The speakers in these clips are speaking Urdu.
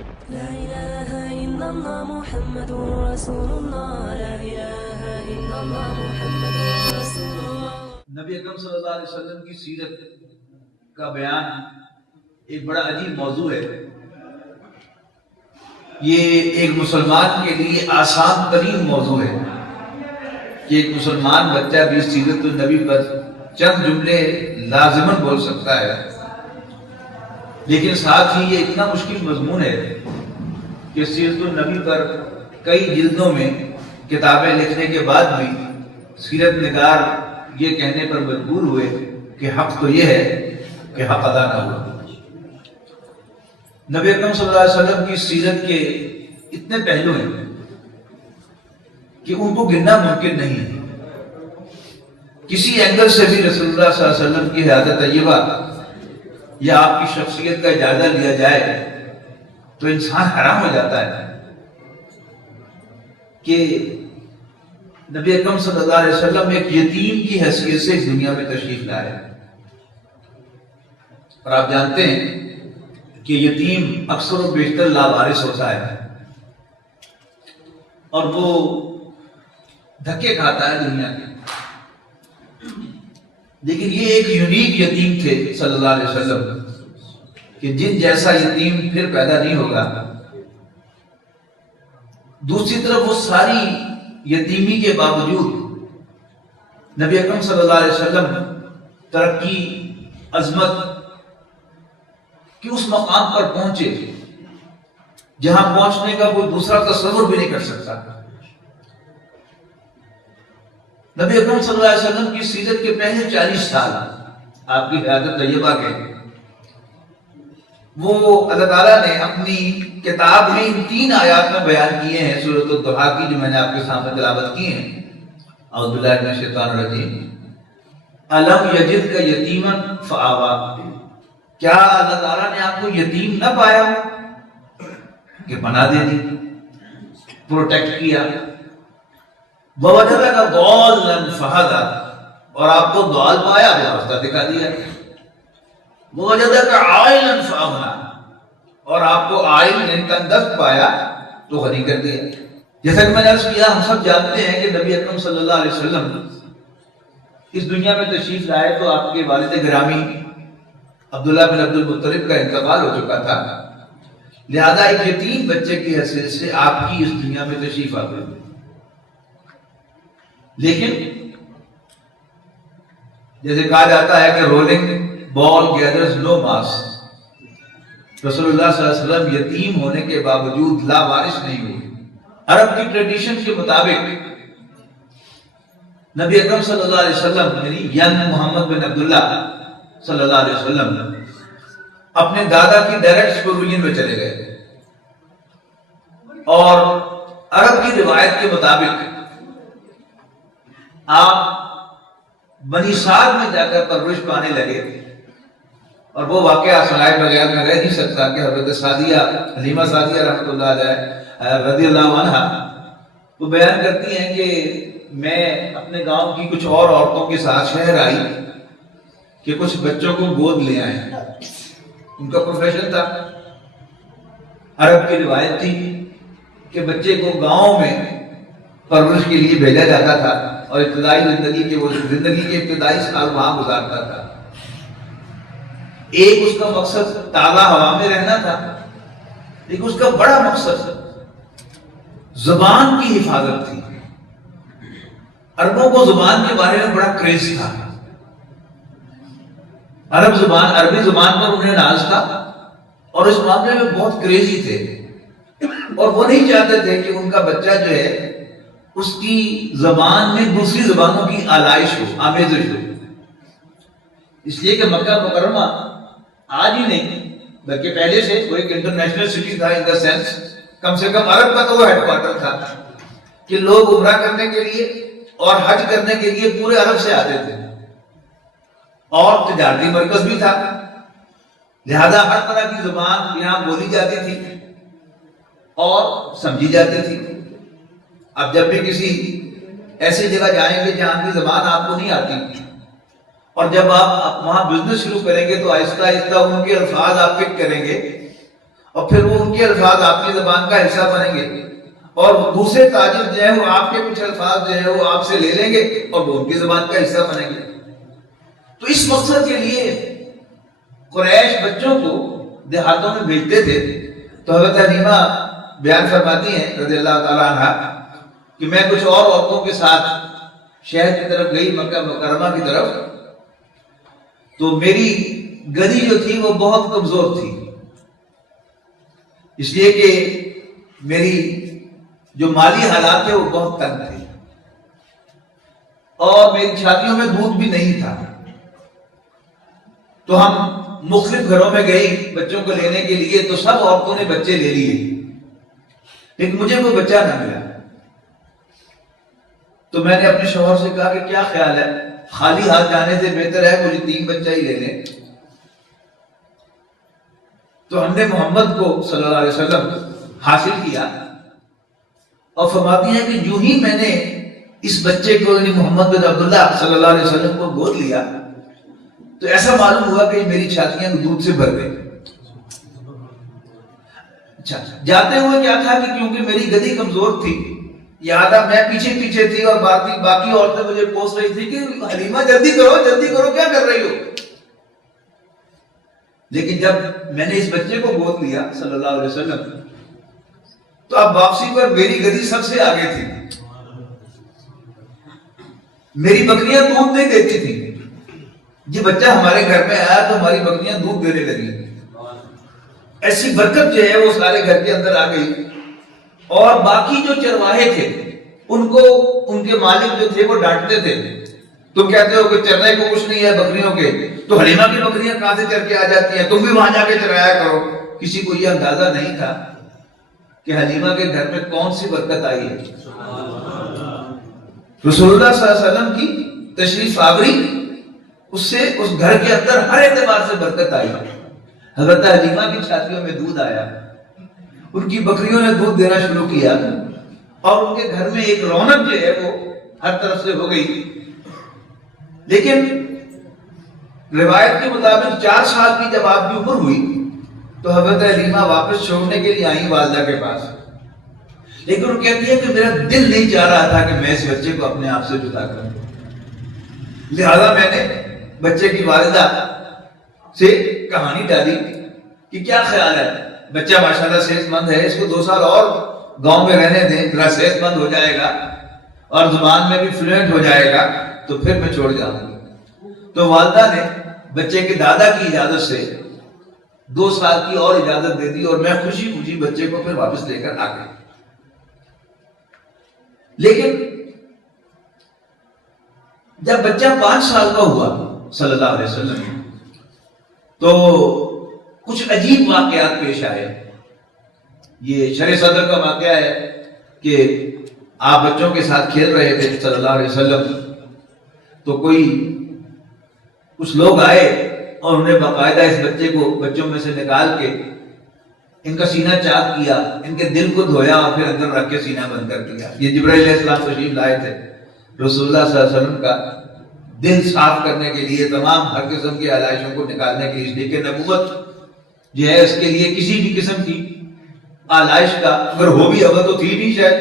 لا إله إلا الله محمد رسول الله لا إله إلا الله محمد رسول الله. نبی اکرم صلی اللہ علیہ وسلم کی سیرت کا بیان ایک بڑا عجیب موضوع ہے. یہ ایک مسلمان کے لیے آسان ترین موضوع ہے کہ ایک مسلمان بچہ بھی سیرت النبی پر چند جملے لازماً بول سکتا ہے، لیکن ساتھ ہی یہ اتنا مشکل مضمون ہے کہ سیرت النبی پر کئی جلدوں میں کتابیں لکھنے کے بعد بھی سیرت نگار یہ کہنے پر مجبور ہوئے کہ حق تو یہ ہے کہ حق ادا نہ ہوا. نبی اکرم صلی اللہ علیہ وسلم کی سیرت کے اتنے پہلو ہیں کہ ان کو گننا ممکن نہیں ہے. کسی اینگل سے بھی رسول اللہ صلی اللہ علیہ وسلم کی حیات طیبہ یا آپ کی شخصیت کا جائزہ لیا جائے تو انسان حیران ہو جاتا ہے کہ نبی اکرم صلی اللہ علیہ وسلم ایک یتیم کی حیثیت سے اس دنیا میں تشریف لائے. اور آپ جانتے ہیں کہ یتیم اکثر و بیشتر لاوارث ہوتا ہے اور وہ دھکے کھاتا ہے دنیا کے. لیکن یہ ایک یونیک یتیم تھے صلی اللہ علیہ وسلم کہ جن جیسا یتیم پھر پیدا نہیں ہوگا. دوسری طرف وہ ساری یتیمی کے باوجود نبی اکرم صلی اللہ علیہ وسلم ترقی، عظمت کہ اس مقام پر پہنچے جہاں پہنچنے کا کوئی دوسرا تصور بھی نہیں کر سکتا. نبی اکرم صلی اللہ علیہ وسلم کی سیرت کے پہلے 40 سال آپ کی حیات طیبہ کے وہ اللہ تعالیٰ نے اپنی کتاب میں ان 3 آیات میں بیان کیے ہیں. سورۃ الضحیٰ کی جو میں نے آپ کے سامنے تلاوت کی ہیں. اعوذ باللہ من الشیطان الرجیم. الم یجدک یتیما فآویٰ. کیا اللہ تعالیٰ نے آپ کو یتیم نہ پایا کہ بنا دے دی، پروٹیکٹ کیا. ووجدک ضالا فہدیٰ. اور آپ کو ضال پایا تو راستہ دکھا دیا. ووجدک عائلا فاغنیٰ. اور آپ کو عائل یعنی تنگدست پایا تو غنی کر دیا. جیسا کہ میں نے عرض کیا، ہم سب جانتے ہیں کہ نبی اکرم صلی اللہ علیہ وسلم اس دنیا میں تشریف لائے تو آپ کے والد گرامی عبداللہ بن عبد المطلب کا انتقال ہو چکا تھا. لہذا ایک یتیم بچے کی حیثیت سے آپ کی اس دنیا میں تشریف آ گئی. لیکن جیسے کہا جاتا ہے کہ رولنگ بال گیدرز نو ماس. رسول اللہ صلی اللہ علیہ وسلم یتیم ہونے کے باوجود لاوارث نہیں ہوئے. عرب کی ٹریڈیشن کے مطابق نبی اکرم صلی اللہ علیہ وسلم یعنی ینگ محمد بن عبداللہ صلی اللہ علیہ وسلم اپنے دادا کی ڈائریکٹ سپرویژن میں چلے گئے. اور عرب کی روایت کے مطابق آپ بنی سعد میں جا کر پرورش پانے لگے. اور وہ واقعہ سنائے بغیر میں رہ نہیں سکتا کہ حضرت سعدیہ حلیمہ سعدیہ رحمۃ اللہ علیہ رضی اللہ عنہ وہ بیان کرتی ہیں کہ میں اپنے گاؤں کی کچھ اور عورتوں کے ساتھ شہر آئی کہ کچھ بچوں کو گود لے آئے. ان کا پروفیشن تھا. عرب کی روایت تھی کہ بچے کو گاؤں میں پرورش کے لیے بھیجا جاتا تھا اور ابتدائی زندگی کے ابتدائی سال وہاں گزارتا تھا. ایک اس کا مقصد تازہ ہوا میں رہنا تھا، لیکن اس کا بڑا مقصد زبان کی حفاظت تھی. عربوں کو زبان کے بارے میں بڑا کریز تھا. عربی زبان پر انہیں ناز تھا اور اس معاملے میں بہت کریزی تھے. اور وہ نہیں چاہتے تھے کہ ان کا بچہ جو ہے اس کی زبان میں دوسری زبانوں کی آلائش ہو، آمیزش ہو. اس لیے کہ مکہ مکرمہ آج ہی نہیں بلکہ پہلے سے وہ ایک انٹرنیشنل سٹی تھا ان دا سینس. کم سے کم عرب کا تو وہ ہیڈ کوارٹر تھا کہ لوگ عمرہ کرنے کے لیے اور حج کرنے کے لیے پورے عرب سے آتے تھے اور تجارتی مرکز بھی تھا. لہذا ہر طرح کی زبان یہاں بولی جاتی تھی اور سمجھی جاتی تھی. اب جب بھی کسی ایسی جگہ جائیں گے جہاں کی زبان آپ کو نہیں آتی اور جب آپ وہاں بزنس شروع کریں گے تو آہستہ آہستہ ان کے الفاظ آپ پک کریں گے اور پھر وہ ان کے الفاظ آپ کی زبان کا حصہ بنیں گے، اور دوسرے تاجر جو ہے وہ آپ کے کچھ الفاظ جو ہے وہ آپ سے لے لیں گے اور وہ ان کی زبان کا حصہ بنیں گے۔ تو اس مقصد کے لیے قریش بچوں کو دیہاتوں میں بھیجتے تھے۔ تو حضرت حلیمہ بیان فرماتی ہیں رضی اللہ تعالیٰ عنہ کہ میں کچھ اور عورتوں کے ساتھ شہر کی طرف گئی، مکہ مکرمہ کی طرف، تو میری گدی جو تھی وہ بہت کمزور تھی، اس لیے کہ میری جو مالی حالات تھے وہ بہت تنگ تھے، اور میری چھاتیوں میں دودھ بھی نہیں تھا۔ تو ہم مختلف گھروں میں گئی بچوں کو لینے کے لیے، تو سب عورتوں نے بچے لے لیے، لیکن مجھے کوئی بچہ نہ ملا۔ تو میں نے اپنے شوہر سے کہا کہ کیا خیال ہے، خالی ہاتھ جانے سے بہتر ہے مجھے 3 بچہ ہی لے لیں۔ تو ہم نے محمد کو صلی اللہ علیہ وسلم حاصل کیا، اور فرماتی ہیں کہ جو ہی میں نے اس بچے کو یعنی محمد بن عبداللہ صلی اللہ علیہ وسلم کو گود لیا تو ایسا معلوم ہوا کہ میری چھاتیاں دودھ سے بھر گئی۔ اچھا، جاتے ہوئے کیا تھا کہ کیونکہ میری گدی کمزور تھی، یادہ میں پیچھے پیچھے تھی، اور باقی عورتیں مجھے پوچھ رہی تھی کہ حلیمہ جلدی کرو کیا کر رہی ہو؟ لیکن جب میں نے اس بچے کو گود لیا صلی اللہ علیہ وسلم تو اب واپسی پر میری گدی سب سے آگے تھی۔ میری بکریاں دودھ نہیں دیتی تھی، یہ بچہ ہمارے گھر میں آیا تو ہماری بکریاں دودھ دینے لگی، ایسی برکت جو ہے وہ سارے گھر کے اندر آ گئی۔ اور باقی جو چرواہے تھے ان کو ان کے مالک جو تھے وہ ڈانٹتے تھے، تم کہتے ہو کہ چرنے کو کچھ نہیں ہے بکریوں کے، تو حلیمہ کی بکریاں کہاں سے چر کے آ جاتی ہیں، تم بھی وہاں جا کے چرایا کرو۔ کسی کو یہ اندازہ نہیں تھا کہ حلیمہ کے گھر میں کون سی برکت آئی ہے۔ رسول اللہ صلی اللہ علیہ وسلم کی تشریف آوری، اس سے اس گھر کے اندر ہر اعتبار سے برکت آئی۔ حضرت حلیمہ کی چھاتیوں میں دودھ آیا، ان کی بکریوں نے دودھ دینا شروع کیا، اور ان کے گھر میں ایک رونق جو ہے وہ ہر طرف سے ہو گئی۔ لیکن روایت کے مطابق 4 سال کی جب آپ کی عمر ہوئی تو حضرت حلیمہ واپس چھوڑنے کے لیے آئیں والدہ کے پاس، لیکن وہ کہتی ہے کہ میرا دل نہیں چاہ رہا تھا کہ میں اس بچے کو اپنے آپ سے جدا کروں، لہذا میں نے بچے کی والدہ سے کہانی ڈالی کہ کیا خیال ہے، بچہ ماشاءاللہ صحت مند ہے، اس کو 2 سال اور گاؤں میں رہنے دیں، ذرا صحت مند ہو جائے گا اور زبان میں بھی فلوئنٹ ہو جائے گا تو پھر میں چھوڑ جاؤں گی۔ تو والدہ نے بچے کے دادا کی اجازت سے 2 سال کی اور اجازت دے دی، اور میں خوشی خوشی بچے کو پھر واپس لے کر آ گئی۔ لیکن جب بچہ 5 سال کا ہوا صلی اللہ علیہ وسلم تو کچھ عجیب واقعات پیش آئے۔ یہ شرع صدر کا واقعہ ہے کہ آپ بچوں کے ساتھ کھیل رہے تھے صلی اللہ علیہ وسلم، تو کچھ لوگ آئے اور انہیں باقاعدہ اس بچے کو بچوں میں سے نکال کے ان کا سینہ چاک کیا، ان کے دل کو دھویا اور پھر اندر رکھ کے سینہ بند کر دیا۔ یہ جبرائیل علیہ السلام تشریف لائے تھے رسول اللہ صلی اللہ علیہ وسلم کا دل صاف کرنے کے لیے، تمام ہر قسم کی آلائشوں کو نکالنے کے لیے، لیکن نبوت جو ہے اس کے لیے کسی بھی قسم کی آلائش کا اگر ہو بھی اول تو تھی نہیں شاید،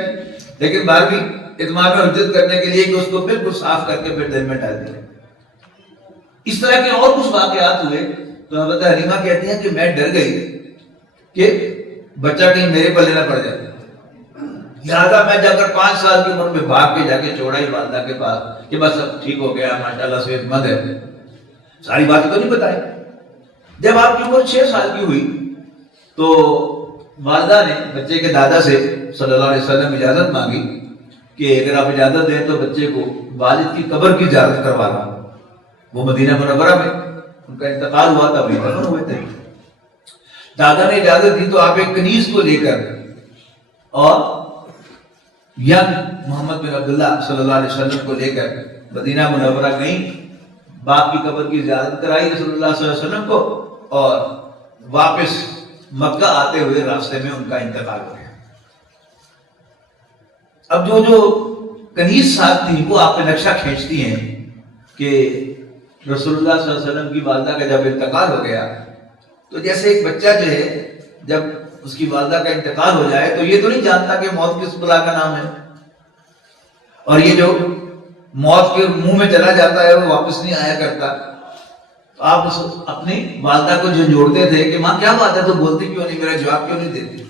لیکن بعد بھی اتمام حجت کرنے کے لیے کہ اس کو بالکل صاف کر کے پھر دل میں ڈال دیا۔ اس طرح کے اور کچھ واقعات ہوئے تو حضرت حلیمہ کہتی ہیں کہ میں ڈر گئی کہ بچہ کہیں میرے پلے نہ پڑ جائے، لہٰذا میں جا کر 5 سال کی عمر میں بھاگ کے جا کے چھوڑا ہی والدہ کے پاس کہ بس اب ٹھیک ہو گیا، ماشاءاللہ صحت مند ہے۔ ساری باتیں تو نہیں بتائی۔ جب آپ کی عمر 6 سال کی ہوئی تو والدہ نے بچے کے دادا سے صلی اللہ علیہ وسلم اجازت مانگی کہ اگر آپ اجازت دیں تو بچے کو والد کی قبر کی زیارت کروا لوں۔ وہ مدینہ منورہ میں ان کا انتقال ہوا تھا، وہیں دفن ہوئے تھے۔ دادا نے اجازت دی تو آپ ایک کنیز کو لے کر اور محمد بن عبداللہ صلی اللہ علیہ وسلم کو لے کر مدینہ منورہ گئیں، باپ کی قبر کی زیارت کرائی رسول اللہ صلی اللہ علیہ وسلم کو، اور واپس مکہ آتے ہوئے راستے میں ان کا انتقال ہو گیا۔ اب جو کنیز صاحب تھی وہ آپ پہ نقشہ کھینچتی ہیں کہ رسول اللہ صلی اللہ علیہ وسلم کی والدہ کا جب انتقال ہو گیا تو جیسے ایک بچہ جو ہے جب اس کی والدہ کا انتقال ہو جائے تو یہ تو نہیں جانتا کہ موت کس بلا کا نام ہے، اور یہ جو موت کے منہ میں چلا جاتا ہے وہ واپس نہیں آیا کرتا. تو آپ اپنی والدہ کو جھنجھوڑتے تھے کہ ماں کیا بات ہے تو بولتی کیوں نہیں، میرا جواب کیوں نہیں دیتی.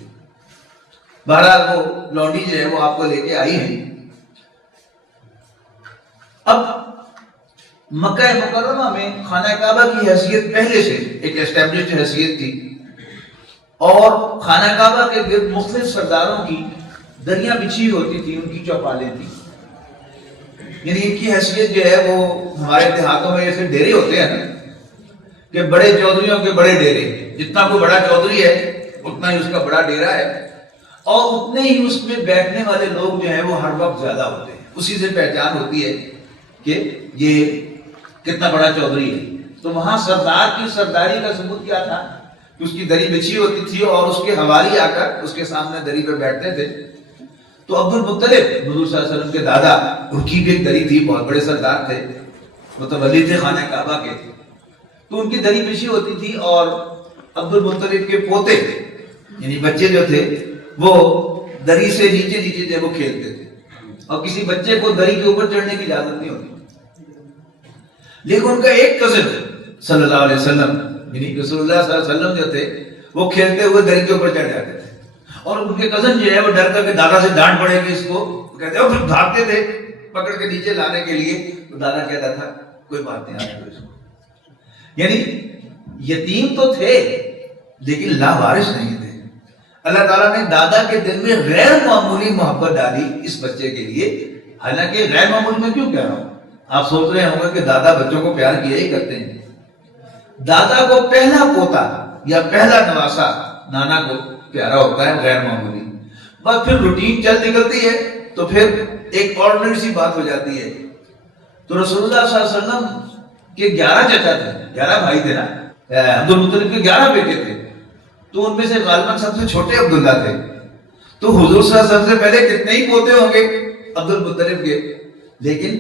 بہرحال وہ لونڈی جو ہے وہ آپ کو لے کے آئی ہے. اب مکہ مکرمہ میں خانہ کعبہ کی حیثیت پہلے سے ایک اسٹیبلشڈ حیثیت تھی، اور خانہ کعبہ کے گرد مختلف سرداروں کی دریاں بچھی ہوتی تھی، ان کی چوپالیں تھیں. یعنی ان کی حیثیت جو ہے وہ ہمارے دیہاتوں میں جیسے ڈیرے ہوتے ہیں نا کہ بڑے چودھریوں کے بڑے ڈیرے، جتنا کوئی بڑا چودھری ہے اتنا ہی اس کا بڑا ڈیرا ہے، اور اتنے ہی اس میں بیٹھنے والے لوگ جو ہیں وہ ہر وقت زیادہ ہوتے ہیں. اسی سے پہچان ہوتی ہے کہ یہ کتنا بڑا چودھری ہے. تو وہاں سردار کی سرداری کا ثبوت کیا تھا کہ اس کی دری بچھی ہوتی تھی اور اس کے حوالی آ کر اس کے سامنے دری پہ بیٹھتے تھے. تو عبد المطلب حضور صلی اللہ علیہ وسلم کے دادا، ان کی بھی ایک دری تھی، بہت بڑے سردار تھے، متولی تھے خانہ کعبہ کے. تو ان کی دری بچھی ہوتی تھی، اور عبد المطلب کے پوتے یعنی بچے جو تھے وہ دری سے نیچے نیچے جو وہ کھیلتے تھے، اور کسی بچے کو دری کے اوپر چڑھنے کی اجازت نہیں ہوتی. لیکن ان کا ایک کزن صلی اللہ علیہ وسلم یعنی رسول اللہ صلی اللہ علیہ وسلم جو تھے وہ کھیلتے ہوئے دری کے اوپر چڑھ جاتے تھے، اور ان کے کزن جو ہے وہ ڈر کر کے دادا سے ڈانٹ پڑے گی اس کو کہتے ہیں، پھر بھاگتے تھے پکڑ کے نیچے لانے کے لیے. تو دادا کہتا تھا کوئی بات نہیں آنے دو اس کو. یعنی یتیم تو تھے لیکن لاوارث نہیں تھے. اللہ تعالیٰ نے دادا کے دل میں غیر معمولی محبت ڈالی اس بچے کے لیے. حالانکہ غیر معمولی میں کیوں کہہ رہا ہوں، آپ سوچ رہے ہوں گے کہ دادا بچوں کو پیار کیا ہی کرتے ہیں. دادا کو پہلا پوتا یا پہلا نواسا نانا کو پیارا ہوتا ہے، غیر معمولی. بس پھر روٹین چل نکلتی ہے تو پھر ایک آرڈنری سی بات ہو جاتی ہے. تو رسول اللہ صلی اللہ علیہ وسلم کے 11 چچا تھے، 11 بھائی تھے نا، عبد المطلب کے 11 بیٹے تھے. تو ان میں سے غالباً سب سے چھوٹے عبداللہ تھے. تو حضور صلی اللہ علیہ وسلم سے پہلے کتنے ہی پوتے ہوں گے عبد المطلب کے، لیکن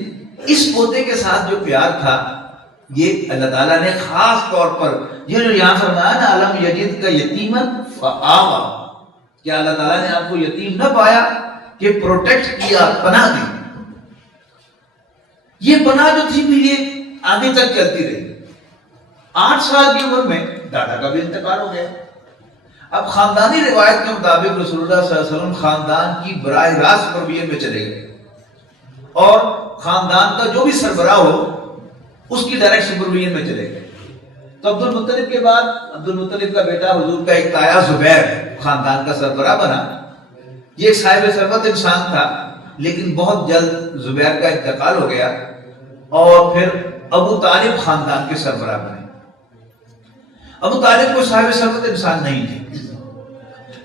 اس پوتے کے ساتھ جو پیار تھا یہ اللہ تعالیٰ نے خاص طور پر یہ جو یہاں فرمایا نا علم یجد کا یتیمن فآوا، کیا اللہ تعالیٰ نے آپ کو یتیم نہ پایا کہ پروٹیکٹ کیا، پناہ دی. یہ پناہ جو تھی پھر یہ آگے تک چلتی رہی. 8 سال کی عمر میں دادا کا بھی انتقال ہو گیا. اب خاندانی روایت کے مطابق رسول اللہ صلی اللہ علیہ وسلم خاندان کی براہ راست تربیت میں چلے گئے، اور خاندان کا جو بھی سربراہ ہو اس کی ڈائریکٹ سپرویژن میں چلے گئے. تو عبد المطلب کے بعد عبد المطلب کا بیٹا حضور کا ایک تایا زبیر خاندان کا سربراہ بنا. یہ ایک صاحب ثروت انسان تھا، لیکن بہت جلد زبیر کا انتقال ہو گیا، اور پھر ابو طالب خاندان کے سربراہ بنے. ابو طالب کو صاحب ثروت انسان نہیں تھے،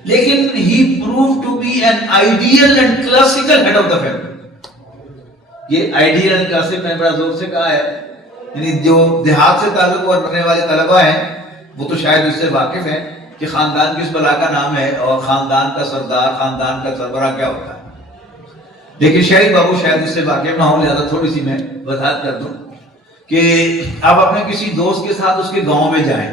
لیکن he proved to be an ideal and classical head of the family. یہ آئیڈیل اینڈ کلاسک میں بڑا زور سے کہا ہے. یعنی جو دیہات سے تعلق اور رکھنے والے طلبہ ہیں وہ تو شاید اس سے واقف ہیں کہ خاندان کس بلا کا نام ہے اور خاندان کا سردار، خاندان کا سربراہ کیا ہوتا ہے. لیکن شہری بابو شاید اس سے واقف نہ ہو، لہٰذا تھوڑی سی میں وضاحت کر دوں کہ آپ اپنے کسی دوست کے ساتھ اس کے گاؤں میں جائیں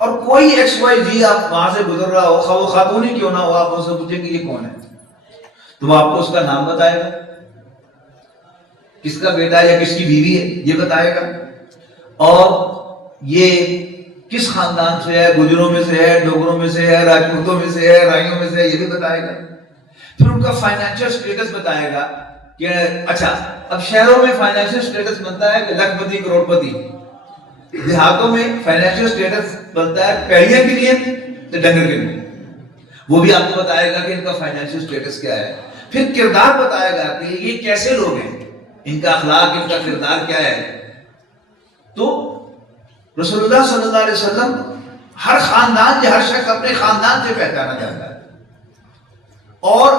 اور کوئی ایکس وائی زی آپ وہاں سے گزر رہا ہو، خواہ وہ خاتون ہی کیوں نہ ہو، آپ ان سے پوچھیں کہ یہ کون ہے، تو وہ آپ کو اس کا نام بتائے گا، کس کا بیٹا یا کس کی بیوی ہے یہ بتائے گا، اور یہ کس خاندان سے ہے، گجروں میں سے ہے، ڈوگروں میں سے ہے، راجپوتوں میں سے ہے، رائیوں میں سے ہے، یہ بھی بتائے گا. پھر ان کا فائنینشل سٹیٹس بتائے گا کہ اچھا اب شہروں میں فائنینشل سٹیٹس بنتا ہے کہ لکھ پتی کروڑ پتی، دیہاتوں میں فائنینشل سٹیٹس بنتا ہے پیڑیاں کے لیے تو ڈنگر کے لیے. وہ بھی آپ کو بتائے گا کہ ان کا فائنینشل سٹیٹس کیا ہے. پھر کردار بتائے گا کہ یہ کیسے لوگ ہیں، ان کا اخلاق، ان کا کردار کیا ہے. تو رسول اللہ صلی اللہ علیہ وسلم ہر خاندان ہر شخص اپنے خاندان سے پہچانا جاتا ہے. اور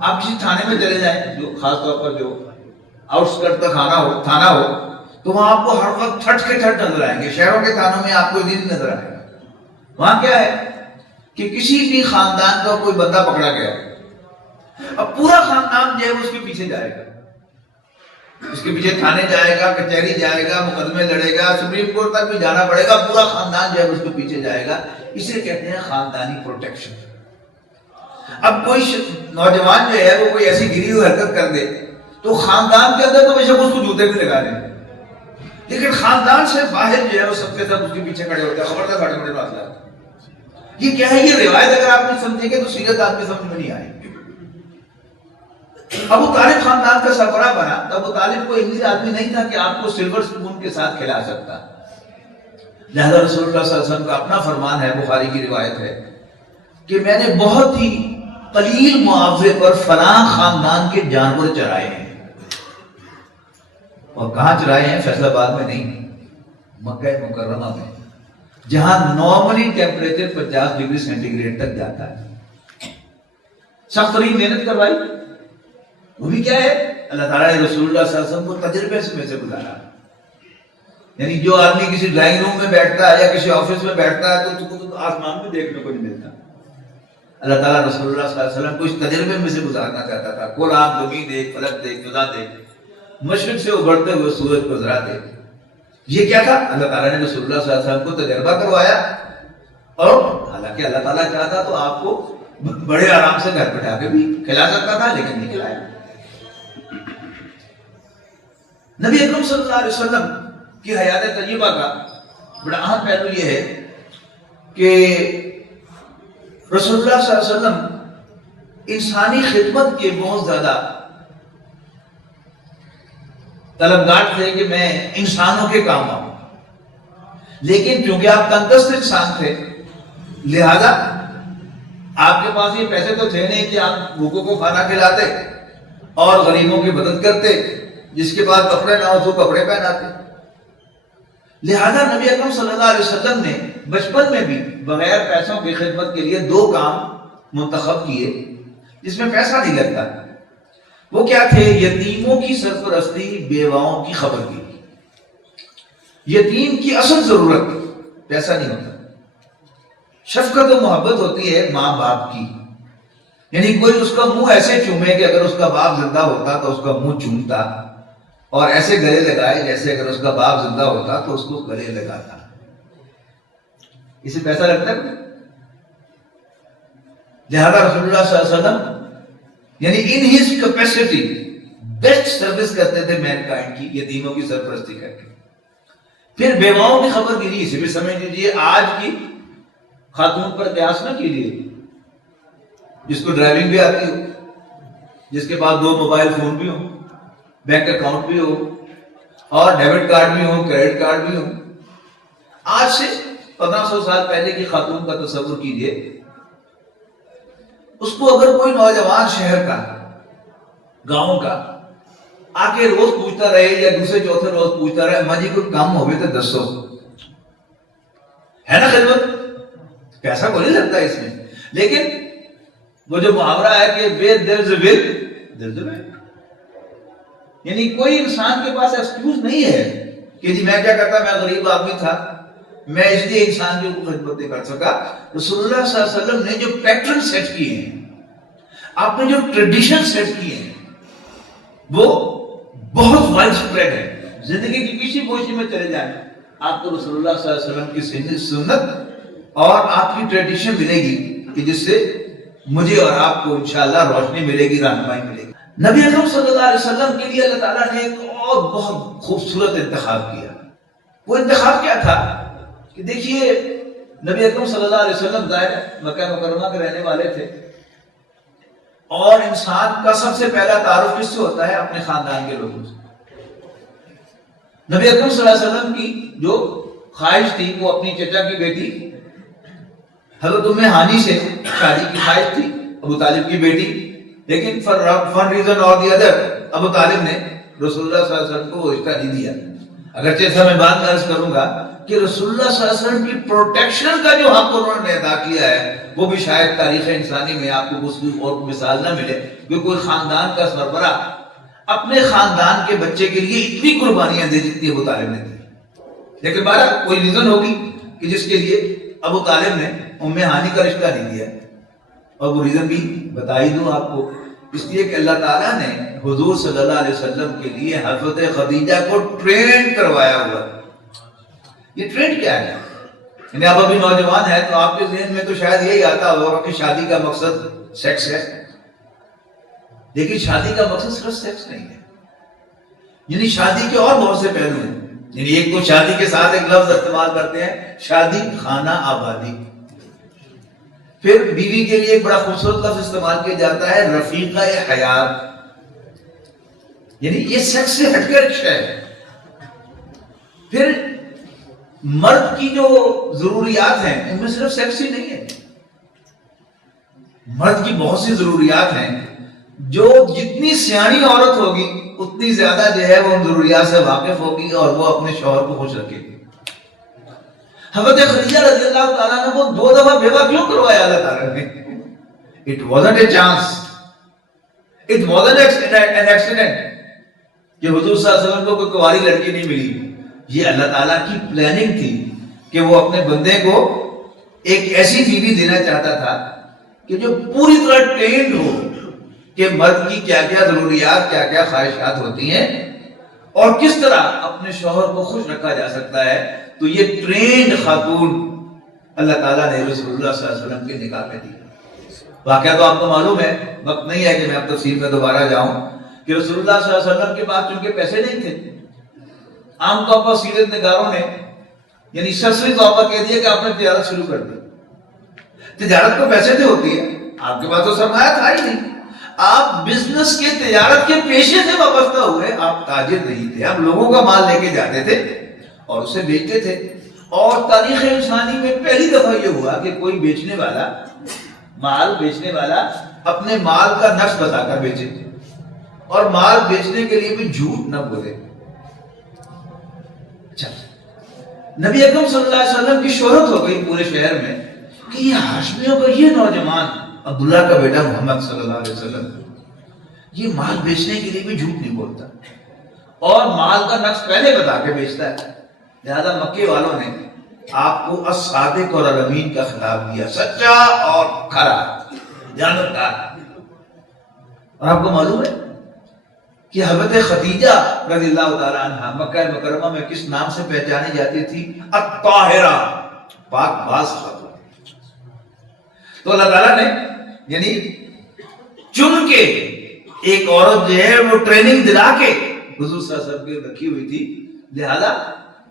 آپ کسی تھانے میں چلے جائیں جو خاص طور پر جو آؤٹ اسکرٹ کا تھانہ ہو تو وہاں آپ کو ہر وقت ٹھٹ کے ٹھٹ نظر آئیں گے. شہروں کے تھانوں میں آپ کو نہیں نظر آئے گا. وہاں کیا ہے کہ کسی بھی خاندان کا کوئی بندہ پکڑا گیا، اب پورا خاندان جو ہے اس کے پیچھے جائے گا. اس کے پیچھے تھانے جائے گا، کچہری جائے گا، مقدمے لڑے گا، سپریم کورٹ تک بھی جانا پڑے گا، پورا خاندان جو ہے اس کے پیچھے جائے گا. اسے کہتے ہیں خاندانی پروٹیکشن. اب کوئی نوجوان جو ہے وہ کوئی ایسی گری ہوئی حرکت کر دے تو خاندان کے اندر تو بے شک اس کو جوتے بھی لگا دیں، لیکن خاندان سے باہر جو ہے وہ سب کے سب اس کے پیچھے کھڑے ہوتے ہیں. خبردار بڑے بڑے مسئلہ. یہ کیا ہے؟ یہ روایت اگر آپ نے سمجھیں گے تو سیرت آپ کی سمجھ میں نہیں آئے گی. ابو طالب خاندان کا سربراہ بنا تو ابو طالب کو انگلش آدمی نہیں تھا کہ آپ کو سلور سپون کے ساتھ کھلا سکتا. لہذا رسول اللہ صلی اللہ علیہ وسلم کا اپنا فرمان ہے، بخاری کی روایت ہے کہ میں نے بہت ہی قلیل معاوضے پر فلاں خاندان کے جانور چرائے ہیں. اور کہاں چرائے ہیں؟ فیصل آباد میں نہیں، مکہ مکرمہ میں، جہاں normally temperature 50 degree centigrade تک جاتا ہے. سخت ترین محنت کروائی. وہ بھی کیا ہے؟ اللہ تعالیٰ نے رسول اللہ صلی اللہ علیہ وسلم کو تجربے سے گزارا. یعنی جو آدمی کسی ڈرائنگ روم میں بیٹھتا ہے یا کسی آفس میں بیٹھتا ہے تو اس کو تو آسمان میں دیکھنے کو نہیں ملتا. اللہ تعالیٰ رسول اللہ صلی اللہ علیہ وسلم کو اس تجربے میں سے گزارنا چاہتا تھا. کھول آنکھ، زمین دیکھ، فلک دیکھ، فضا دیکھ، مشرق سے ابھرتے ہوئے سورج کو ذرا دیکھ. یہ کیا تھا؟ اللہ تعالیٰ نے رسول اللہ صلی اللہ علیہ وسلم کو تجربہ کروایا. اور حالانکہ اللہ تعالیٰ چاہتا تو آپ کو بڑے آرام سے گھر بٹھا کے بھی کھلا سکتا تھا، لیکن نہیں کھلایا. نبی اکرم صلی اللہ علیہ وسلم کی حیات طیبہ کا بڑا اہم پہلو یہ ہے کہ رسول اللہ صلی اللہ علیہ وسلم انسانی خدمت کے بہت زیادہ طلبگار تھے کہ میں انسانوں کے کام آؤں. لیکن کیونکہ آپ تندرست انسان تھے لہذا آپ کے پاس یہ پیسے تو تھے نہیں کہ آپ بھوکوں کو کھانا کھلاتے اور غریبوں کی مدد کرتے، جس کے بعد کپڑے نہ ہو تو کپڑے پہناتے. لہذا نبی اکرم صلی اللہ علیہ وسلم نے بچپن میں بھی بغیر پیسوں کی خدمت کے لیے 2 کام منتخب کیے جس میں پیسہ نہیں لگتا. وہ کیا تھے؟ یتیموں کی سرپرستی، بیواؤں کی خبرگیری. یتیم کی اصل ضرورت پیسہ نہیں ہوتا. شفقت و محبت ہوتی ہے ماں باپ کی. یعنی کوئی اس کا منہ ایسے چومے کہ اگر اس کا باپ زندہ ہوتا تو اس کا منہ چومتا، اور ایسے گلے لگائے جیسے اگر اس کا باپ زندہ ہوتا تو اس کو گلے لگاتا. اسے پیسہ لگتا ہے. لہذا رسول اللہ صلی اللہ علیہ وسلم یعنی in his capacity best service کرتے تھے مین کائنڈ کی، یتیموں کی سرپرستی کر کے. پھر بیواؤں کی خبر گیری. اسے بھی سمجھ لیجیے آج کی خاتون پر قیاس نہ کیجیے، جس کو ڈرائیونگ بھی آتی ہو، جس کے پاس 2 موبائل فون بھی ہو، بینک اکاؤنٹ بھی ہو، اور ڈیبٹ کارڈ بھی ہو، کریڈٹ کارڈ بھی ہو. آج سے 1500 سال پہلے کی خاتون کا تصور کیجئے. اس کو اگر کوئی نوجوان شہر کا، گاؤں کا آ کے روز پوچھتا رہے یا دوسرے چوتھے روز پوچھتا رہے ماں جی کوئی کام ہوئے تو دسو، ہے نا خدمت؟ پیسہ کو نہیں لگتا اس میں. لیکن وہ جو محاورہ ہے کہ where there is a will, there is a way. یعنی کوئی انسان کے پاس ایکسکیوز نہیں ہے کہ جی میں کیا کرتا، میں غریب آدمی تھا، میں اس لیے انسان کی خدمت نہیں کر سکا. رسول اللہ صلی اللہ علیہ وسلم نے جو پیٹرن سیٹ کیے ہیں، آپ نے جو ٹریڈیشن سیٹ کیے ہیں، وہ بہت وائڈ اسپریڈ ہے. زندگی کی کسی پوزیشن میں چلے جائیں آپ کو رسول اللہ صلی اللہ علیہ وسلم کی سنت اور آپ کی ٹریڈیشن ملے گی کہ جس سے مجھے اور آپ کو انشاءاللہ روشنی ملے گی، رہنمائی ملے گی. نبی اکرم صلی اللہ علیہ وسلم کے لیے اللہ تعالیٰ نے ایک اور بہت خوبصورت انتخاب کیا. وہ انتخاب کیا تھا کہ دیکھیے نبی اکرم صلی اللہ علیہ وسلم ظاہر مکہ مکرمہ کے رہنے والے تھے، اور انسان کا سب سے پہلا تعارف کس سے ہوتا ہے؟ اپنے خاندان کے لوگوں سے. نبی اکرم صلی اللہ علیہ وسلم کی جو خواہش تھی وہ اپنی چچا کی بیٹی حضرت ام ہانی سے شادی کی خواہش تھی، ابو طالب کی بیٹی. لیکن فن ریزن اور دی ادر ابو طالب نے رسول اللہ صلی اللہ علیہ وسلم کو رشتہ نہیں دیا. اگرچہ ایسا میں بات عرض کروں گا کہ رسول اللہ صلی اللہ علیہ وسلم کی پروٹیکشن کا جو حق انہوں نے ادا کیا ہے وہ بھی شاید تاریخ انسانی میں آپ کو کوئی اور مثال نہ ملے کہ کوئی خاندان کا سربراہ اپنے خاندان کے بچے کے لیے اتنی قربانیاں دے جتنی ابو طالب نے دی. لیکن بہرحال کوئی ریزن ہوگی کہ جس کے لیے ابو طالب نے ام ہانی کا رشتہ نہیں دیا. اور وہ ریزن بھی بتا ہی دوں آپ کو اس لیے کہ اللہ تعالیٰ نے حضور صلی اللہ علیہ وسلم کے لیے حضرت خدیجہ کو ٹرین کروایا ہوا. یہ ٹرین کیا ہے؟ یعنی آپ ابھی نوجوان ہیں تو آپ کے ذہن میں تو شاید یہی آتا ہوگا کہ شادی کا مقصد سیکس ہے. لیکن شادی کا مقصد صرف سیکس نہیں ہے. یعنی شادی کے اور بہت سے پہلو ہیں. یعنی ایک تو شادی کے ساتھ ایک لفظ استعمال کرتے ہیں شادی خانہ آبادی. پھر بیوی کے لیے ایک بڑا خوبصورت لفظ استعمال کیا جاتا ہے رفیقہ حیات. یعنی یہ سیکس سے ہٹ کر شے ہے. پھر مرد کی جو ضروریات ہیں ان میں صرف سیکس ہی نہیں ہے. مرد کی بہت سی ضروریات ہیں جو جتنی سیانی عورت ہوگی اتنی زیادہ جو ہے وہ ان ضروریات سے واقف ہوگی اور وہ اپنے شوہر کو خوش رکھے گی. حضرت خدیجہ رضی اللہ تعالیٰ نے وہ 2 دفعہ بیوہ کیوں کروایا اللہ تعالیٰ نے؟ It wasn't a chance. It wasn't an accident کہ حضور صلی اللہ علیہ وسلم کو کوئی کنواری لڑکی نہیں ملی. یہ اللہ تعالیٰ کی پلاننگ تھی کہ وہ اپنے بندے کو ایک ایسی بیوی دینا چاہتا تھا کہ جو پوری طرح ٹرینڈ ہو کہ مرد کی کیا کیا ضروریات کیا کیا خواہشات ہوتی ہیں اور کس طرح اپنے شوہر کو خوش رکھا جا سکتا ہے. تو یہ ٹرینڈ خاتون اللہ تعالیٰ نے رسول اللہ صلی اللہ علیہ وسلم کے نکاح میں دی. واقعہ تو آپ کو معلوم ہے, وقت نہیں ہے کہ میں اب تفصیل میں دوبارہ جاؤں کہ رسول اللہ صلی اللہ علیہ وسلم کے پاس چونکہ پیسے نہیں تھے, عام طور پر سیرت نگاروں نے یعنی سرسری طور پر کہہ دیا کہ آپ نے تجارت شروع کر دی. تجارت تو پیسے سے ہوتی ہے, آپ کے پاس تو سرمایہ تھا ہی نہیں. آپ بزنس کے تجارت کے پیشے سے وابستہ ہوئے, آپ تاجر نہیں تھے. آپ لوگوں کا مال لے کے جاتے تھے اور اسے بیچتے تھے. اور تاریخ انسانی میں پہلی دفعہ یہ ہوا کہ کوئی بیچنے والا, مال بیچنے والا اپنے مال کا نقص بتا کر بیچے اور مال بیچنے کے لیے بھی جھوٹ نہ بولے. نبی اکرم صلی اللہ علیہ وسلم کی شہرت ہو گئی پورے شہر میں کہ یہ ہاشمیوں کا یہ نوجوان عبداللہ کا بیٹا محمد صلی اللہ علیہ وسلم یہ مال بیچنے کے لیے بھی جھوٹ نہیں بولتا اور مال کا نقص پہلے بتا کے بیچتا ہے. لہذا مکے والوں نے آپ کو الصادق اور الامین کا خطاب دیا, سچا اور کھرا جانبدار. اور آپ کو معلوم ہے کہ حضرت خدیجہ رضی اللہ تعالیٰ عنہ مکہ مکرمہ میں کس نام سے پہچانی جاتی تھی؟ الطاہرہ, پاک باز خاتون. تو اللہ تعالیٰ نے یعنی چن کے ایک عورت جو ہے وہ ٹریننگ دلا کے حضور صلی اللہ علیہ وسلم کی رکھی ہوئی تھی. لہذا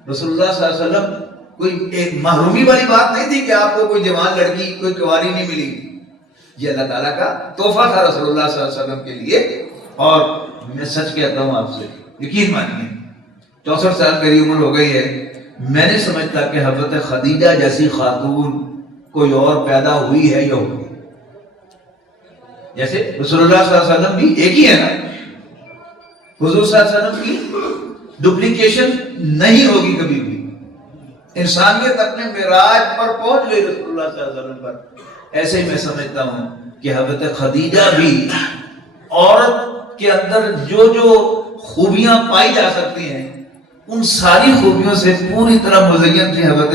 رسول اللہ صلی اللہ علیہ وسلم کوئی ایک محرومی والی بات نہیں تھی کہ آپ کو کوئی جوان لڑکی کوئی کنواری نہیں ملی. یہ اللہ تعالیٰ کا تحفہ تھا رسول اللہ صلی اللہ علیہ وسلم کے لیے. اور میں سچ کہتا ہوں آپ سے, یقین مانیے 64 سال میری عمر ہو گئی ہے, میں نہیں سمجھتا کہ حضرت خدیجہ جیسی خاتون کوئی اور پیدا ہوئی ہے یا ہوگی. جیسے رسول اللہ صلی اللہ علیہ وسلم بھی ایک ہی ہے نا, حضور صلی اللہ علیہ وسلم کی ڈپلیکیشن نہیں ہوگی کبھی بھی. انسانیت اپنے معراج پر پہنچ گئی رسول اللہ صلی اللہ علیہ وسلم پر. ایسے ہی میں سمجھتا ہوں کہ حضرت خدیجہ بھی عورت کے اندر جو جو خوبیاں پائی جا سکتی ہیں ان ساری خوبیوں سے پوری طرح مزین تھی حضرت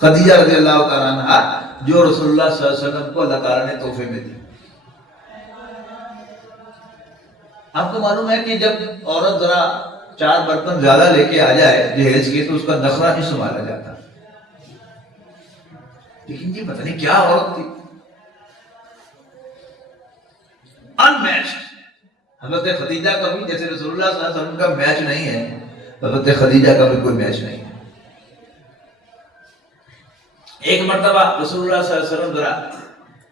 خدیجہ رضی اللہ تعالیٰ عنہ, جو رسول اللہ صلی اللہ علیہ وسلم کو اللہ تعالیٰ نے تحفے میں دی. آپ کو معلوم ہے کہ جب عورت ذرا 4 برتن زیادہ لے کے آ جائے جہیز کے تو اس کا نخرہ نہیں سنبھالا جاتا. لیکن یہ پتہ نہیں کیا عورت تھی, انمیچڈ. حضرت خدیجہ کا بھی جیسے رسول اللہ صلی اللہ علیہ وسلم کا میچ نہیں ہے, حضرت خدیجہ کا بھی کوئی میچ نہیں ہے. ایک مرتبہ رسول اللہ صلی اللہ علیہ وسلم ذرا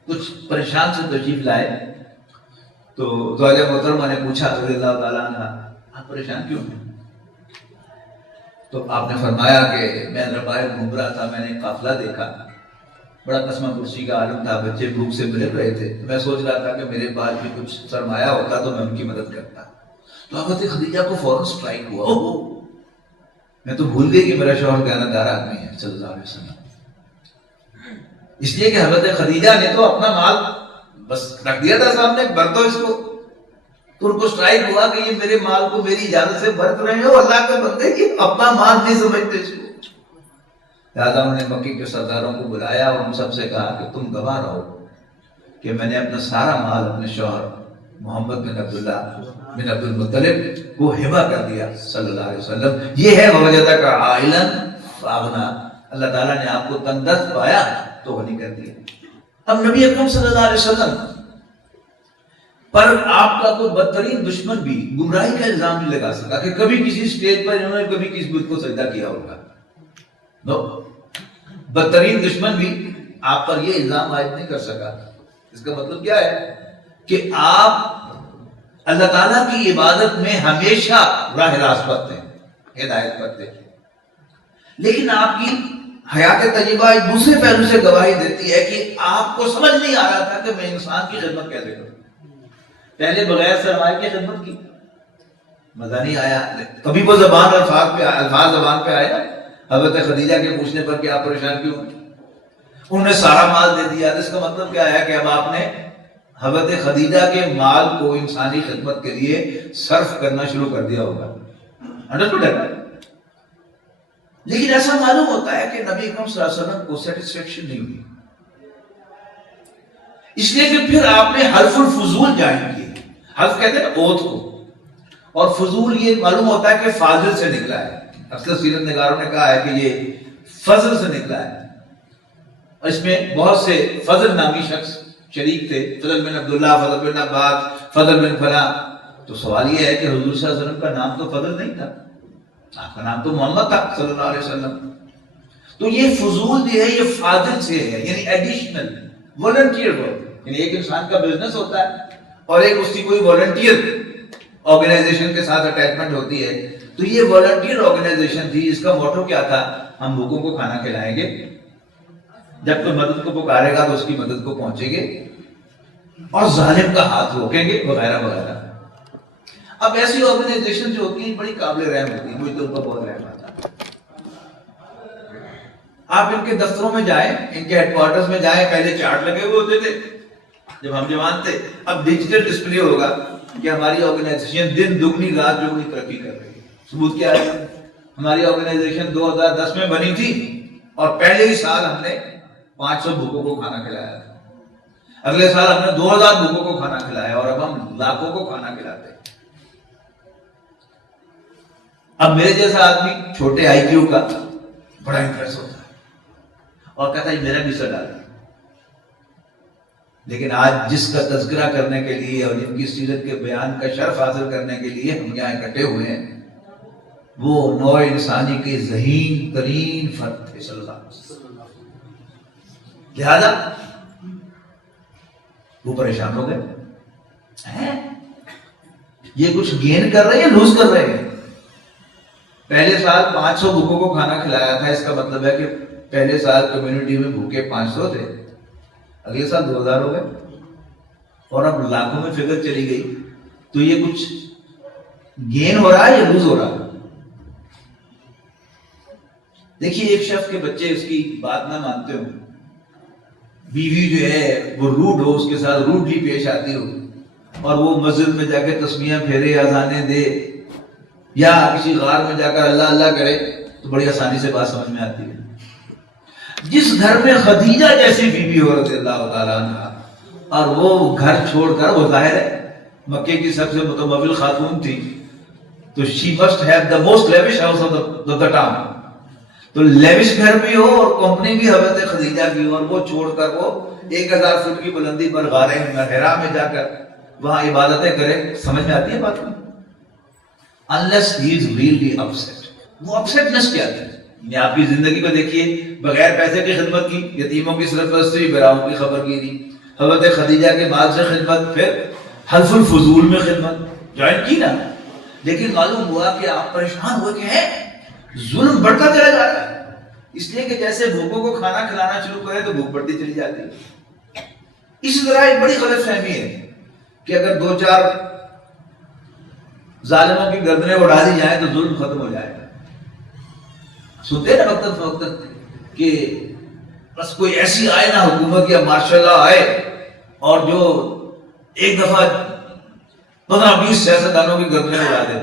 کچھ پریشان سے تشریف لائے تو زوجہ محترمہ نے پوچھا رضی اللہ تعالیٰ عنہ, آپ پریشان کیوں ہیں؟ تو آپ نے فرمایا کہ میں باہر گھوم رہا تھا, میں نے قافلہ دیکھا, بڑا قسمہ کرسی کا عالم تھا, بچے بھوک سے مر رہے تھے, میں سوچ رہا تھا کہ میرے پاس بھی کچھ سرمایہ ہوتا تو میں ان کی مدد کرتا. تو حضرت خدیجہ کو فوراً سٹرائک ہوا, میں تو بھول گئی کہ میرا شوہر دیانتدار آدمی ہے صلی اللہ علیہ وسلم. اس لیے کہ حضرت خدیجہ نے تو اپنا مال بس رکھ دیا تھا سامنے, بھر دو اس کو. تو ان کو سٹرائک ہوا کہ یہ میرے مال کو میری اجازت سے برت رہے ہو, اللہ کے بندے کی اپنا مال نہیں سمجھتے اس کو. لہٰذا انہوں نے مکی کے سرداروں کو بلایا اور ان سب سے کہا کہ تم گواہ رہو کہ میں نے اپنا سارا مال اپنے شوہر محمد بن عبداللہ بن عبد المطلب کو ہبہ کر دیا صلی اللہ علیہ وسلم. یہ ہے ووجدک عائلا فاغنا، اللہ تعالیٰ نے آپ کو تنگ دست پایا تو غنی کر دیا. اب نبی اکرم صلی اللہ علیہ وسلم پر آپ کا کوئی بدترین دشمن بھی گمراہی کا الزام نہیں لگا سکا کہ کبھی کسی سٹیج پر انہوں نے کبھی کسی بت کو سجدہ کیا ہوگا. نو، بدترین دشمن بھی آپ پر یہ الزام عائد نہیں کر سکا. اس کا مطلب کیا ہے کہ آپ اللہ تعالیٰ کی عبادت میں ہمیشہ راہ راست پر تھے، ہدایت پر تھے. لیکن آپ کی حیات طیبہ ایک دوسرے پہلو سے گواہی دیتی ہے کہ آپ کو سمجھ نہیں آ رہا تھا کہ میں انسان کی خدمت کیسے کروں. پہلے بغیر سرمایہ کی خدمت کی، مزہ نہیں آیا. کبھی وہ الفاظ زبان پہ آئے نا، حضرت خدیجہ کے پوچھنے پر کہ آپ پریشان کیوں؟ انہوں نے سارا مال دے دیا. اس کا مطلب کیا ہے کہ اب آپ نے حضرت خدیجہ کے مال کو انسانی خدمت کے لیے صرف کرنا شروع کر دیا ہوگا. انڈرسٹوڈ ہے؟ لیکن ایسا معلوم ہوتا ہے کہ نبی اکرم صلی اللہ علیہ وسلم کو سیٹسفیکشن نہیں ہوئی، اس لیے کہ پھر آپ نے حلف الفضول جائن کیے. حلف کہتے ہیں نا اوتھ کو، اور فضول یہ معلوم ہوتا ہے کہ فاضل سے نکلا ہے. اکثر سیرت نگاروں نے کہا ہے کہ یہ فضل سے نکلا ہے. اور اس میں بہت سے فضل نامی شخص شریک تھے، فضل بن عبداللہ، فضل بن عباس، فضل بن فلاں. تو سوال یہ ہے کہ حضور صلی اللہ علیہ وسلم کا نام تو فضل نہیں تھا، آپ کا نام تو محمد تھا صلی اللہ علیہ وسلم. تو یہ فضول جو ہے یہ فاضل سے ہے، یعنی ایڈیشنل والنٹیئر ورک. یعنی ایک انسان کا بزنس ہوتا ہے اور ایک اس کی کوئی والنٹیئر آرگنائزیشن کے ساتھ اٹیچمنٹ ہوتی ہے. تو یہ والنٹیئر آرگنائزیشن تھی، اس کا موٹو کیا تھا؟ ہم بھوکوں کو کھانا کھلائیں گے، جب کوئی مدد کو پکارے گا تو اس کی مدد کو پہنچیں گے اور ظالم کا ہاتھ روکیں گے وغیرہ وغیرہ. اب ایسی آرگنائزیشن جو ہوتی ہیں بڑی قابل رحم ہوتی ہیں، مجھے تو ان کا بہت رحم آتا ہے. آپ ان کے دفتروں میں جائیں، ان کے ہیڈ کوارٹرز میں جائیں، پہلے چارٹ لگے ہوئے ہوتے تھے جب ہم جوان تھے. اب ڈیجیٹل ڈسپلے ہوگا کہ ہماری آرگنائزیشن دن دگنی رات چوگنی ترقی کر رہی ہے. ثبوت کیا ہے؟ ہماری آرگنائزیشن 2010 میں بنی تھی اور پہلے ہی سال ہم نے 500 بھوکوں کو کھانا کھلایا تھا. اگلے سال ہم نے 2000 بھوکوں کو کھانا کھلایا اور اب ہم لاکھوں کو کھانا کھلاتے ہیں. اب میرے جیسا آدمی چھوٹے آئی کیو کا بڑا انٹرسٹ ہوتا ہے اور کہتا ہے میرا بھی حصہ ڈال. لیکن آج جس کا تذکرہ کرنے کے لیے اور جن کی سیرت کے بیان کا شرف حاصل کرنے کے لیے ہم یہاں اکٹھے ہوئے ہیں، وہ نوع انسانی کے ذہین ترین فرد تھے صلی اللہ علیہ وسلم. لہذا وہ پریشان ہو گئے. یہ کچھ گین کر رہے ہیں، لوز کر رہے ہیں. پہلے سال 500 بھوکوں کو کھانا کھلایا تھا، اس کا مطلب ہے کہ پہلے سال کمیونٹی میں بھوکے 500 تھے، اگلے سال 2000 ہو گئے اور اب لاکھوں میں فگر چلی گئی. تو یہ کچھ گین ہو رہا ہے یا لوز ہو رہا ہے؟ دیکھیے ایک شخص کے بچے اس کی بات نہ مانتے ہو، بیوی جو ہے وہ روڈ ہو، اس کے ساتھ روڈلی پیش آتی ہو اور وہ مسجد میں جا کے تسبیحاں پھیرے، اذانیں دے یا کسی غار میں جا کر اللہ اللہ کرے تو بڑی آسانی سے بات سمجھ میں آتی ہے. جس گھر میں خدیجہ جیسی بیوی ہو رضی اللہ تعالیٰ عنہ اور وہ گھر چھوڑ کر، وہ ظاہر ہے مکے کی سب سے متمول خاتون تھی تو she must have the most lavish house of the town. تو لیوش گھر بھی ہو اور کمپنی بھی حضرت خدیجہ کی ہو اور وہ چھوڑ کر وہ 1000 فٹ کی بلندی پر غار حرا میں جا کر وہاں عبادتیں کرے، سمجھ میں آتی ہے بات میں؟ unless he is really upset. وہ upsetness کیا ہے؟ یعنی آپ کی زندگی کو دیکھیے، بغیر پیسے کی خدمت کی، یتیموں کی سرپرستی، بیراہوں کی خبر گیری، حضرت خدیجہ کے بعد سے خدمت، پھر حلف الفضول میں خدمت جوائن کی نا. لیکن معلوم ہوا کہ آپ پریشان ہوئے کہ ہے ظلم بڑھتا چلا جا رہا ہے. اس لیے کہ جیسے بھوکوں کو کھانا کھلانا شروع کرے تو بھوک بڑھتی چلی جاتی ہے. اسی طرح ایک بڑی غلط فہمی ہے کہ اگر 2-4 ظالموں کی گردنیں اڑا دی جائیں تو ظلم ختم ہو جائے گا. سنتے ہیں نا وقت فوقت کہ بس کوئی ایسی آئے نا حکومت یا مارشاء اللہ آئے اور جو ایک دفعہ 15-20 سیاستدانوں کی گردنیں اڑا دے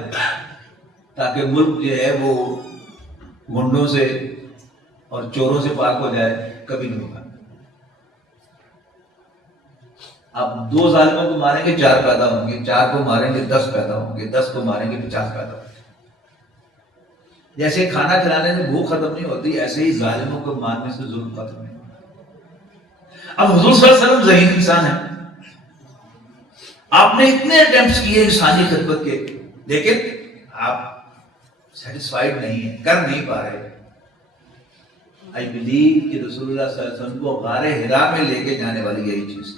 تاکہ ملک جو ہے وہ گنڈوں سے اور چوروں سے پاک ہو جائے. کبھی نہیں ہوگا. آپ 2 ظالموں کو ماریں گے 4 پیدا ہوں گے، 4 کو ماریں گے 10 پیدا ہوں گے، 10 کو ماریں گے 50 پیدا ہوں گے۔ جیسے کھانا کھلانے سے بھوک ختم نہیں ہوتی، ایسے ہی ظالموں کو مارنے سے ظلم ختم نہیں ہوتا۔ اب حضور صلی اللہ علیہ وسلم ذہین انسان ہے، آپ نے اتنے اٹیمپٹس کیے انسانی خدمت کے، لیکن آپ سیٹسفائیڈ نہیں ہیں، کر نہیں پا رہے۔ آئی بلیو کہ رسول اللہ صلی اللہ علیہ وسلم کو غار حرا میں لے کے جانے والی یہی چیز ہے،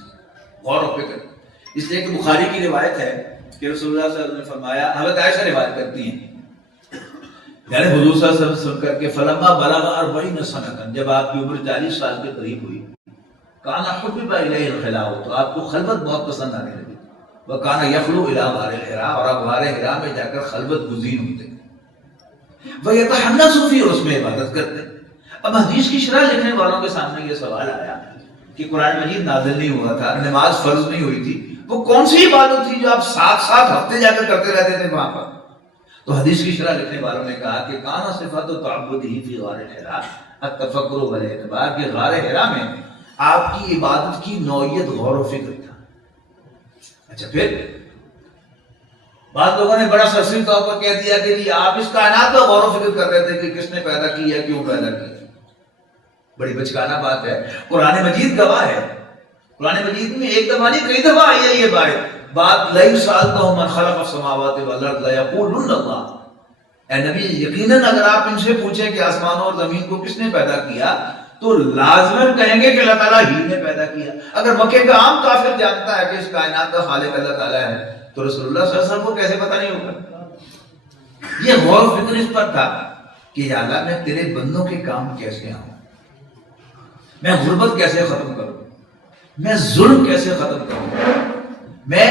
غور و فکر۔ اس لیے کہ بخاری کی روایت ہے کہ رسول اللہ صلی اللہ علیہ وسلم نے فرمایا، حضرت عائشہ روایت کرتی ہیں، یعنی حضور صلی اللہ علیہ وسلم سن کر کے فلما بلغ 40 سنۃ، جب آپ کی عمر 40 سال کے قریب ہوئی، کان حبب الیہ الخلاء، تو آپ کو خلوت بہت پسند آنے لگی، وکان یخلو الی غار حرا، اور آپ غار حرا میں جا کر خلوت گزین ہوتے، ویتحنث فی، اور اس میں عبادت کرتے۔ اب حدیث کی شرح لکھنے والوں کے سامنے یہ سوال آیا کہ قرآن مجید نازل نہیں ہوا تھا، نماز فرض نہیں ہوئی تھی، وہ کون سی عبادت تھی جو آپ 7 ہفتے جا کر کرتے رہتے تھے وہاں پر؟ تو حدیث کی شرح لکھنے والوں نے کہا کہ کان صفات تعبدہ فی غار حرا التفکر والاعتبار، کہ غار حرا میں آپ کی عبادت کی نوعیت غور و فکر تھا۔ اچھا، پھر بعض لوگوں نے بڑا سرسری طور پر کہہ دیا کہ جی آپ اس کائنات کا غور و فکر کر رہے تھے کہ کس نے پیدا کیا، کیوں پیدا کیا۔ بڑی بچکانہ بات ہے، قرآن مجید گواہ ہے، قرآن مجید میں ایک دفعہ نہیں کئی دفعہ آئی ہے یہ بات، لئن سألتهم من خلق السماوات والارض لیقولن اللہ۔ اے نبی، یقیناً اگر آپ ان سے پوچھیں کہ آسمانوں اور زمین کو کس نے پیدا کیا تو لازماً کہیں گے کہ اللہ تعالیٰ ہی نے پیدا کیا۔ اگر مکے کا عام کافر جانتا ہے کہ اس کائنات کا خالق اللہ تعالیٰ ہے تو رسول اللہ صلی اللہ علیہ وسلم کو کیسے پتہ نہیں ہوگا؟ یہ غور و فکر اس پر تھا کہ یا اللہ، میں تیرے بندوں کے کام کیسے آؤں، میں غربت کیسے ختم کروں، میں ظلم کیسے ختم کروں، میں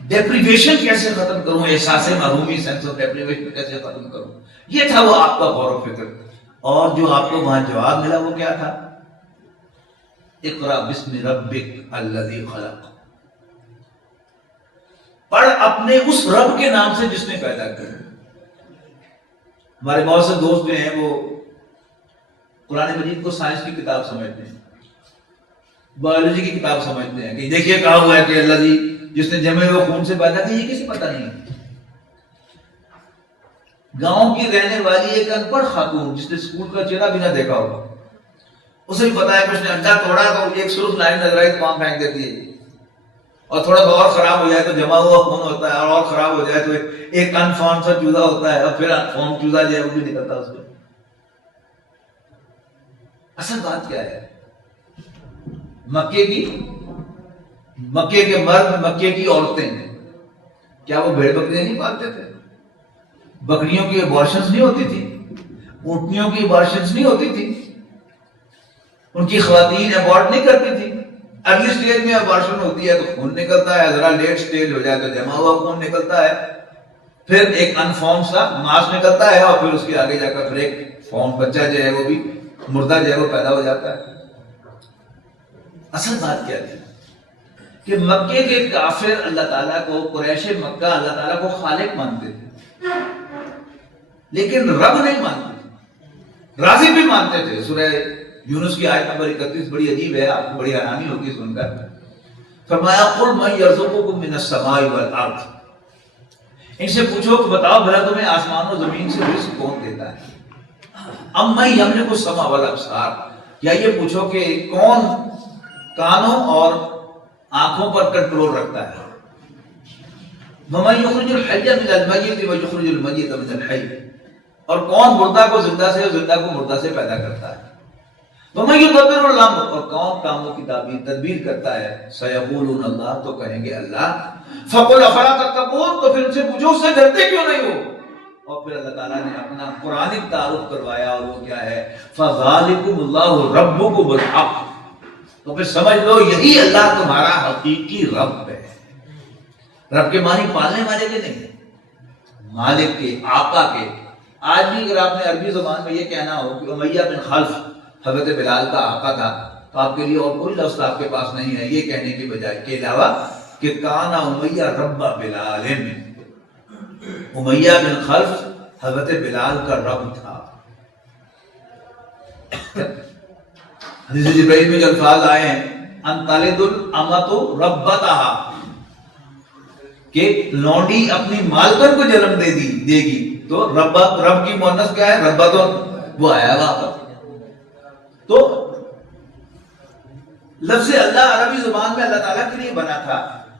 ڈیپریویشن کیسے ختم کروں، احساس محرومی، سینس آف ڈیپریویشن کیسے ختم کروں۔ یہ تھا وہ آپ کا غور و فکر، اور جو آپ کو وہاں جواب ملا وہ کیا تھا؟ اقرأ بسم ربک الذی خلق، پڑھ اپنے اس رب کے نام سے جس نے پیدا کیا۔ ہمارے بہت سے دوست جو ہیں وہ قرآن مجید کو سائنس کی کتاب سمجھتے ہیں، بایولوجی کی کتاب سمجھتے ہیں کہ دیکھیے کہا ہوا ہے کہ اللہ جی جس نے جمے ہوئے خون سے پیدا کیا، یہ کسی پتہ نہیں ہے۔ گاؤں کی رہنے والی ایک ان پڑھ خاتون جس نے اسکول کا چہرہ بھی نہ دیکھا ہوگا، اسے بھی پتا ہے کہ اس نے انڈا توڑا تو ایک سرخ لائن نظر آئی تو وہاں پھینک دیتی ہے، اور تھوڑا سا اور خراب ہو جائے تو جمع ہوا خون ہوتا ہے، اور خراب ہو جائے تو ایک انفارم سا چوزا ہوتا ہے، اور پھر انفارم چوزا جو ہے وہ بھی نکلتا ہے اس میں۔ اصل بات کیا ہے؟ مکے کے مرد، مکے کی عورتیں، کیا وہ بھیڑ بکریاں نہیں پالتے تھے؟ بکریوں کی ابارشنز نہیں ہوتی تھی، اونٹنیوں کی ابارشنز نہیں ہوتی تھی، ان کی خواتین ابارٹ نہیں کرتی تھی۔ اگلی سٹیج میں ابارشن ہوتی ہے تو خون نکلتا ہے، ذرا لیٹ سٹیج ہو جائے تو جمع ہوا خون نکلتا ہے، پھر ایک انفارم سا ماس نکلتا ہے، اور پھر اس کے آگے جا کر پھر ایک فارم بچہ جو ہے وہ بھی مردہ جو ہے وہ پیدا ہو جاتا ہے۔ اصل بات کیا تھی کہ مکے کے کافر اللہ تعالیٰ کو، قریش مکہ اللہ تعالیٰ کو خالق مانتے تھے لیکن رب نہیں مانتے تھے، رازق بھی مانتے تھے۔ سورہ یونس کی آیت نمبر 31 بڑی عجیب ہے، آپ کو بڑی حیرانی ہوگی سن کر۔ فرمایا قل من یرزقکم من السماء والارض، ان سے پوچھو کہ بتاؤ بھلا تمہیں آسمان و زمین سے رزق کون دیتا ہے؟ ام من یملک السمع والابصار، یا یہ پوچھو کہ کون کانوں اور آنکھوں پر کنٹرول رکھتا ہے؟ ومن یخرج الحی من المیت ویخرج المیت من الحی، اور کون مردہ کو زندہ سے اور زندہ کو مردہ سے پیدا کرتا ہے؟ ومن یدبر الامر، اور کون کاموں کی تدبیر کرتا ہے؟ سیقولون اللہ، تو کہیں گے اللہ۔ فقل افلا تتقون، تو پھر ان سے پوچھو اس سے ڈرتے کیوں نہیں ہو؟ اور پھر اللہ تعالیٰ نے اپنا قرآنک تعارف کروایا، اور وہ کیا ہے؟ فذالکم اللہ ربکم الحق، تو پھر سمجھ لو یہی اللہ تمہارا حقیقی رب ہے۔ رب کے معنی پالنے والے کے نہیں، مالک کے، آقا کے۔ آج بھی اگر آپ نے عربی زبان میں یہ کہنا ہو کہ امیہ بن خلف حضرت بلال کا آقا تھا، تو آپ کے لیے اور کوئی لفظ آپ کے پاس نہیں ہے یہ کہنے کی بجائے کے علاوہ کہ کانا امیہ رب بلال، امیہ بن خلف حضرت بلال کا رب تھا۔ حدیث جبرائیل میں جو الفاظ آئے ہیں ان تلد الامۃ ربتہا کہ لونڈی اپنی مالکن کو جنم دے گی تو رب کی مؤنث کیا ہے؟ ربتن، وہ آیا وہاں پر. تو لفظ اللہ عربی زبان میں اللہ تعالیٰ کے لیے بنا تھا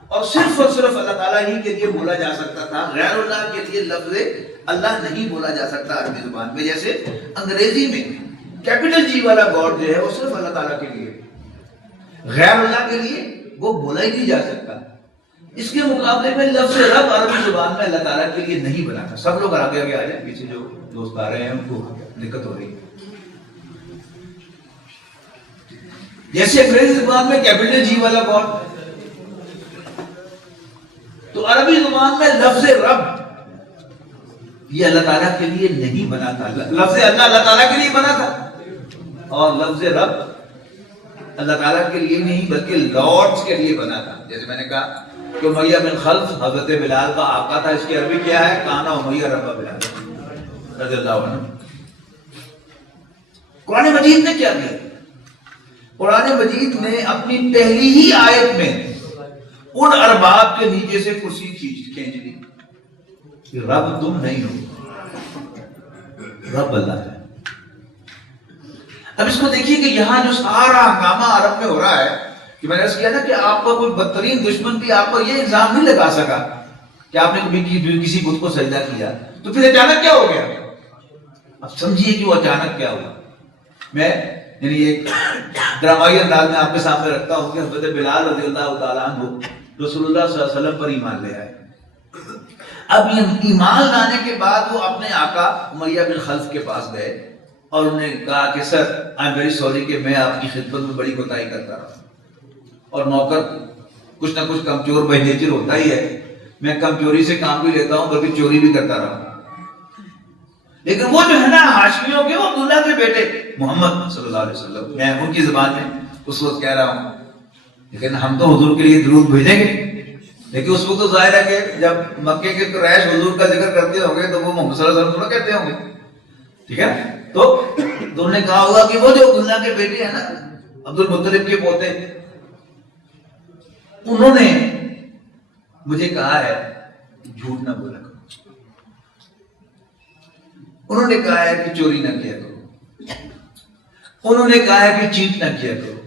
اور صرف اللہ تعالیٰ ہی کے لیے بولا جا سکتا تھا. غیر اللہ کے لیے لفظ اللہ نہیں بولا جا سکتا عربی زبان میں. جیسے انگریزی میں کیپٹل جی والا گاڈ جو ہے وہ صرف اللہ تعالیٰ کے لیے، غیر اللہ کے لیے وہ بولا ہی نہیں جا سکتا. اس کے مقابلے میں لفظ رب عربی زبان میں اللہ تعالیٰ کے لیے نہیں بنا تھا. سب لوگ آگے آگے آ جائیں، پیچھے جو دوست آ رہے ہیں ان کو دقت ہو رہی ہے. جیسے انگریزی زبان میں کیپٹل جی والا گاڈ، تو عربی زبان میں لفظ رب یہ اللہ تعالیٰ کے لیے نہیں بنا تھا. لفظ اللہ تعالیٰ کے لیے بنا تھا اور لفظ رب اللہ تعالیٰ کے لیے نہیں بلکہ لارڈز کے لیے بنا تھا. جیسے میں نے کہا کہ امیہ بن خلف حضرت بلال کا آقا تھا. اس کی عربی کیا ہے؟ کانا امیہ رب بلال رضی اللہ عنہ. قرآن مجید نے کیا کیا؟ قرآن مجید نے اپنی پہلی ہی آیت میں ان ارباب کے نیچے سے کرسی کھینچ لی کہ رب تم نہیں ہو، رب اللہ ہے. اب اس کو دیکھیے کہ یہاں جو سارا ہنگامہ عرب میں ہو رہا ہے کہ میں نے عرض کیا نا کہ آپ پر کوئی بدترین دشمن بھی آپ پر یہ الزام نہیں لگا سکا کہ آپ نے کبھی کسی بت کو سجدہ کیا. تو پھر اچانک کیا ہو گیا؟ اب سمجھیے کہ وہ اچانک کیا ہوا. میں یعنی ایک ڈرامائی انداز میں آپ کے سامنے رکھتا ہوں کہ حضرت بلال رضی اللہ تعالیٰ عنہ رسول اللہ صلی اللہ علیہ وسلم پر ایمان لے آئے. اب یہ ایمان لانے کے بعد وہ اپنے آقا امیہ بن خلف کے پاس گئے اور انہوں نے کہا کہ سر آئی ایم ویری سوری کہ میں آپ کی خدمت میں بڑی کوتاہی کرتا رہا اور نوکر کچھ نہ کچھ کمزور بائی نیچر ہوتا ہی ہے. میں کمزوری سے کام بھی لیتا ہوں بلکہ چوری بھی کرتا رہا ہوں. لیکن وہ جو ہے نا ہاشمیوں کے، وہ عبداللہ کے بیٹے محمد صلی اللہ علیہ وسلم، میں ان کی زبان میں اس وقت کہہ رہا ہوں. لیکن ہم تو حضور کے لیے درود بھیجیں گے، لیکن اس وقت تو ظاہر ہے کہ جب مکے کے قریش حضور کا ذکر کرتے ہوں گے تو وہ محمد صلی اللہ علیہ وسلم تھوڑا کہتے ہوں گے. ٹھیک ہے، تو انہوں نے کہا ہوگا کہ وہ جو عبداللہ کے بیٹے ہیں نا، عبد المطلب کے پوتے، انہوں نے مجھے کہا ہے کہ جھوٹ نہ بولا کرو. انہوں نے کہا ہے کہ چوری نہ کیا کرو. انہوں نے کہا ہے کہ چیٹ نہ کیا کرو،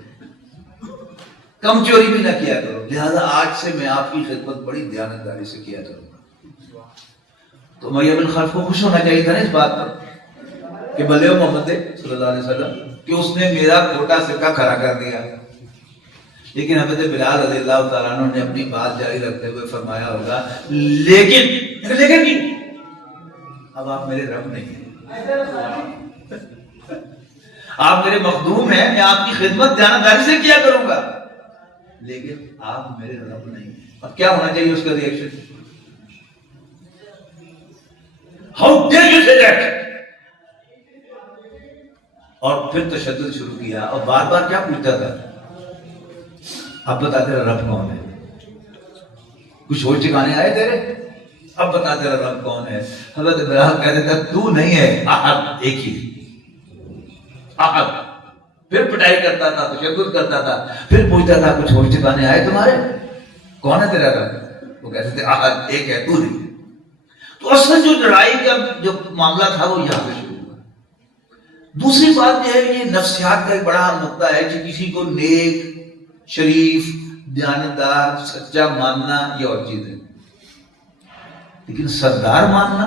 کم چوری بھی نہ کیا کرو. لہذا آج سے میں آپ کی خدمت بڑی دیانتداری سے کیا کروں گا. تو امیہ بن خلف کو خوش ہونا چاہیے تھا نا اس بات پر کہ بھلے محمد صلی اللہ علیہ وسلم کہ اس نے میرا کھوٹا سکہ کھڑا کر دیا. لیکن حضرت بلال رضی اللہ تعالیٰ عنہ نے اپنی بات جاری رکھتے ہوئے فرمایا ہوگا لیکن کی اب آپ میرے رب نہیں ہیں، آپ میرے مخدوم ہیں، میں آپ کی خدمت دیانتداری سے کیا کروں گا، لیکن آپ میرے رب نہیں ہیں. اب کیا ہونا چاہیے اس کا ریئیکشن؟ ہاؤ ڈیئر یو سے دیٹ. اور پھر تشدد شروع کیا اور بار بار کیا پوچھتا تھا؟ اب بتا تیرا رب کون ہے؟ کچھ اور ٹھکانے آئے تیرے؟ اب بتا تیرا رب کون ہے؟ حضرت ابراہیم کہہ دیتا تو نہیں ہے، احد ایک ہی احد. پھر پٹائی کرتا تھا، تشدد کرتا تھا، پھر پوچھتا تھا کچھ اور ٹھکانے آئے تمہارے؟ کون ہے تیرا رب؟ وہ کہتے تھے احد ایک ہے، تو نہیں. تو اصل جو لڑائی کا جو معاملہ تھا وہ یہاں پہ شروع ہوا. دوسری بات یہ ہے کہ یہ نفسیات کا ایک بڑا نقطہ ہے کہ کسی کو نیک، شریف، دیانتدار، سچا ماننا یہ اور چیز ہے، لیکن سردار ماننا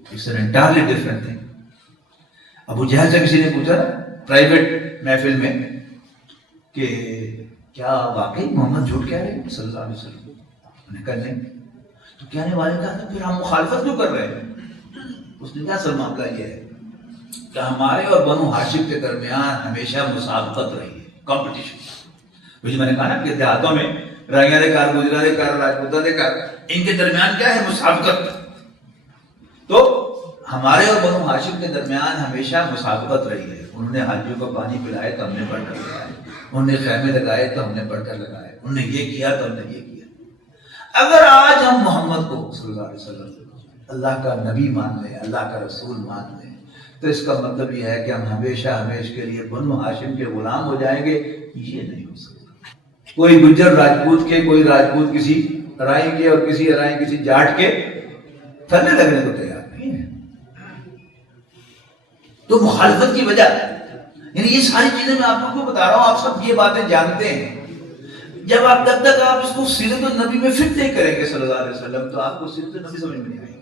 it's an entirely different thing. ابو جہل سے کسی نے پوچھا پرائیویٹ محفل میں کہ کیا واقعی محمد جھوٹ کہہ رہے ہیں صلی اللہ علیہ وسلم؟ انہوں نے کہا نہیں. تو کہنے والے کہا تھا پھر ہم مخالفت کیوں کر رہے ہیں؟ اس نے کہا سر معاملہ یہ ہے کہ ہمارے اور بنو ہاشم کے درمیان ہمیشہ مسابقت رہی ہے، کمپٹیشن. مجھے میں نے کہا نا کہ دیہاتوں میں رائیاں دے کار، گجرا دے کار، راجپوتہ دے کار، ان کے درمیان کیا ہے؟ مسابقت. تو ہمارے اور بنو ہاشم کے درمیان ہمیشہ مسابقت رہی ہے. انہوں نے حاجیوں کو پانی پلائے تو ہم نے بڑھ کر لگائے، انہوں نے خیمے لگائے تو ہم نے بڑھ کر لگائے، انہوں نے یہ کیا تو ہم نے یہ کیا. اگر آج ہم محمد کو صلی اللہ علیہ وسلم اللہ کا نبی مان لیں، اللہ کا رسول مان لیں، تو اس کا مطلب یہ ہے کہ ہم ہمیشہ ہمیشہ کے لیے بنو ہاشم کے غلام ہو جائیں گے، یہ نہیں ہو سکتا۔ کوئی گجر راجپوت کے، کوئی راجپوت کسی ارائی کے اور کسی ارائی کسی جاٹ کے تھلے لگنے کو تیار نہیں ہے۔ تو مخالفت کی وجہ، یعنی یہ ساری چیزیں میں آپ لوگوں کو بتا رہا ہوں، آپ سب یہ باتیں جانتے ہیں۔ جب تک آپ اس کو سیرت النبی میں فٹ نہیں کریں گے صلی اللہ علیہ وسلم، تو آپ کو سیرت النبی سمجھ میں نہیں آئے گی۔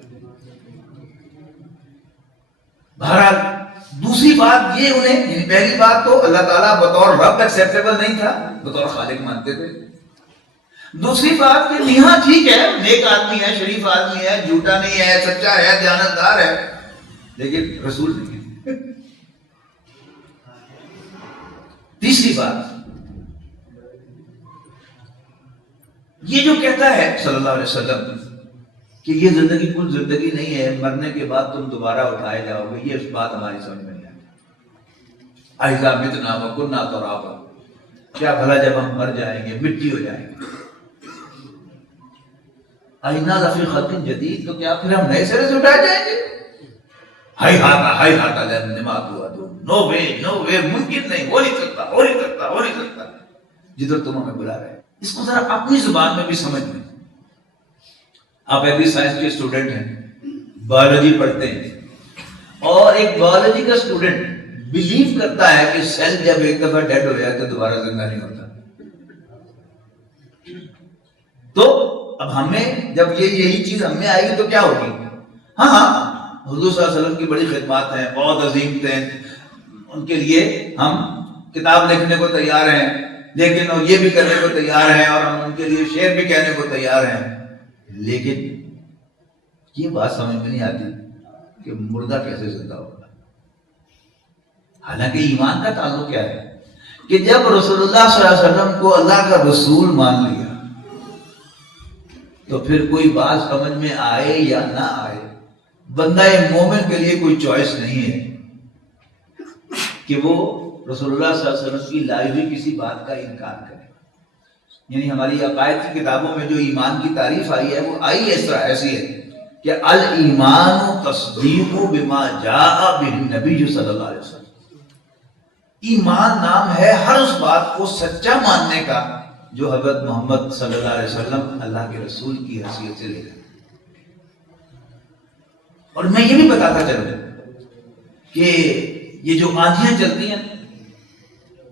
بہرحال دوسری بات یہ انہیں، یعنی پہلی بات تو اللہ تعالیٰ بطور رب ایکسیپٹیبل نہیں تھا، بطور خالق مانتے تھے۔ دوسری بات کہ میاں ٹھیک ہے، نیک آدمی ہے، شریف آدمی ہے، جھوٹا نہیں ہے، سچا ہے، دیانتدار ہے، لیکن رسول نہیں ہے۔ تیسری بات یہ جو کہتا ہے صلی اللہ علیہ وسلم کہ یہ زندگی کل زندگی نہیں ہے، مرنے کے بعد تم دوبارہ اٹھائے جاؤ گے، یہ بات ہماری سمجھ میں نہیں آتی۔ اذا متنا وکنا ترابا، کیا بھلا جب ہم مر جائیں گے، مٹی ہو جائیں گے، اِنَّا لَفِي خَلْقٍ جَدِيدٍ، تو کیا پھر ہم نئے سرے سے اٹھائے جائیں گے؟ ہائی ہاتا لما توعدون، نو وے، ممکن نہیں، ہو نہیں سکتا۔ جدھر تم ہمیں بلا رہے ہیں، اس کو ذرا اپنی زبان میں بھی سمجھ لیں۔ آپ ایگری سائنس کے اسٹوڈنٹ ہیں، بایولوجی پڑھتے ہیں، اور ایک بایولوجی کا اسٹوڈنٹ بلیو کرتا ہے کہ سیل جب ایک دفعہ ڈیڈ ہو جائے تو دوبارہ زندہ نہیں ہوتا۔ تو اب ہمیں جب یہی چیز ہم میں آئے گی تو کیا ہوگی؟ ہاں حضور صلی اللہ علیہ وسلم کی بڑی خدمات ہیں، بہت عظیم تھے، ان کے لیے ہم کتاب لکھنے کو تیار ہیں، لیکن یہ بھی کرنے کو تیار ہیں، اور ہم ان کے لیے شعر بھی کہنے کو تیار ہیں، لیکن یہ بات سمجھ میں نہیں آتی کہ مردہ کیسے زندہ ہوگا۔ حالانکہ ایمان کا تعلق کیا ہے کہ جب رسول اللہ صلی اللہ علیہ وسلم کو اللہ کا رسول مان لیا تو پھر کوئی بات سمجھ میں آئے یا نہ آئے، بندہ مومن کے لیے کوئی چوائس نہیں ہے کہ وہ رسول اللہ صلی اللہ علیہ وسلم کی لائی ہوئی کسی بات کا انکار کرے۔ یعنی ہماری عقائد کی کتابوں میں جو ایمان کی تعریف آئی ہے وہ آئی اس طرح ایسی ہے کہ الایمان تصدیق بما جاء به النبی صلی اللہ علیہ وسلم۔ ایمان نام ہے ہر اس بات کو سچا ماننے کا جو حضرت محمد صلی اللہ علیہ وسلم اللہ کے رسول کی حیثیت سے لے گئے۔ اور میں یہ بھی بتاتا چلوں کہ یہ جو آندھیاں چلتی ہیں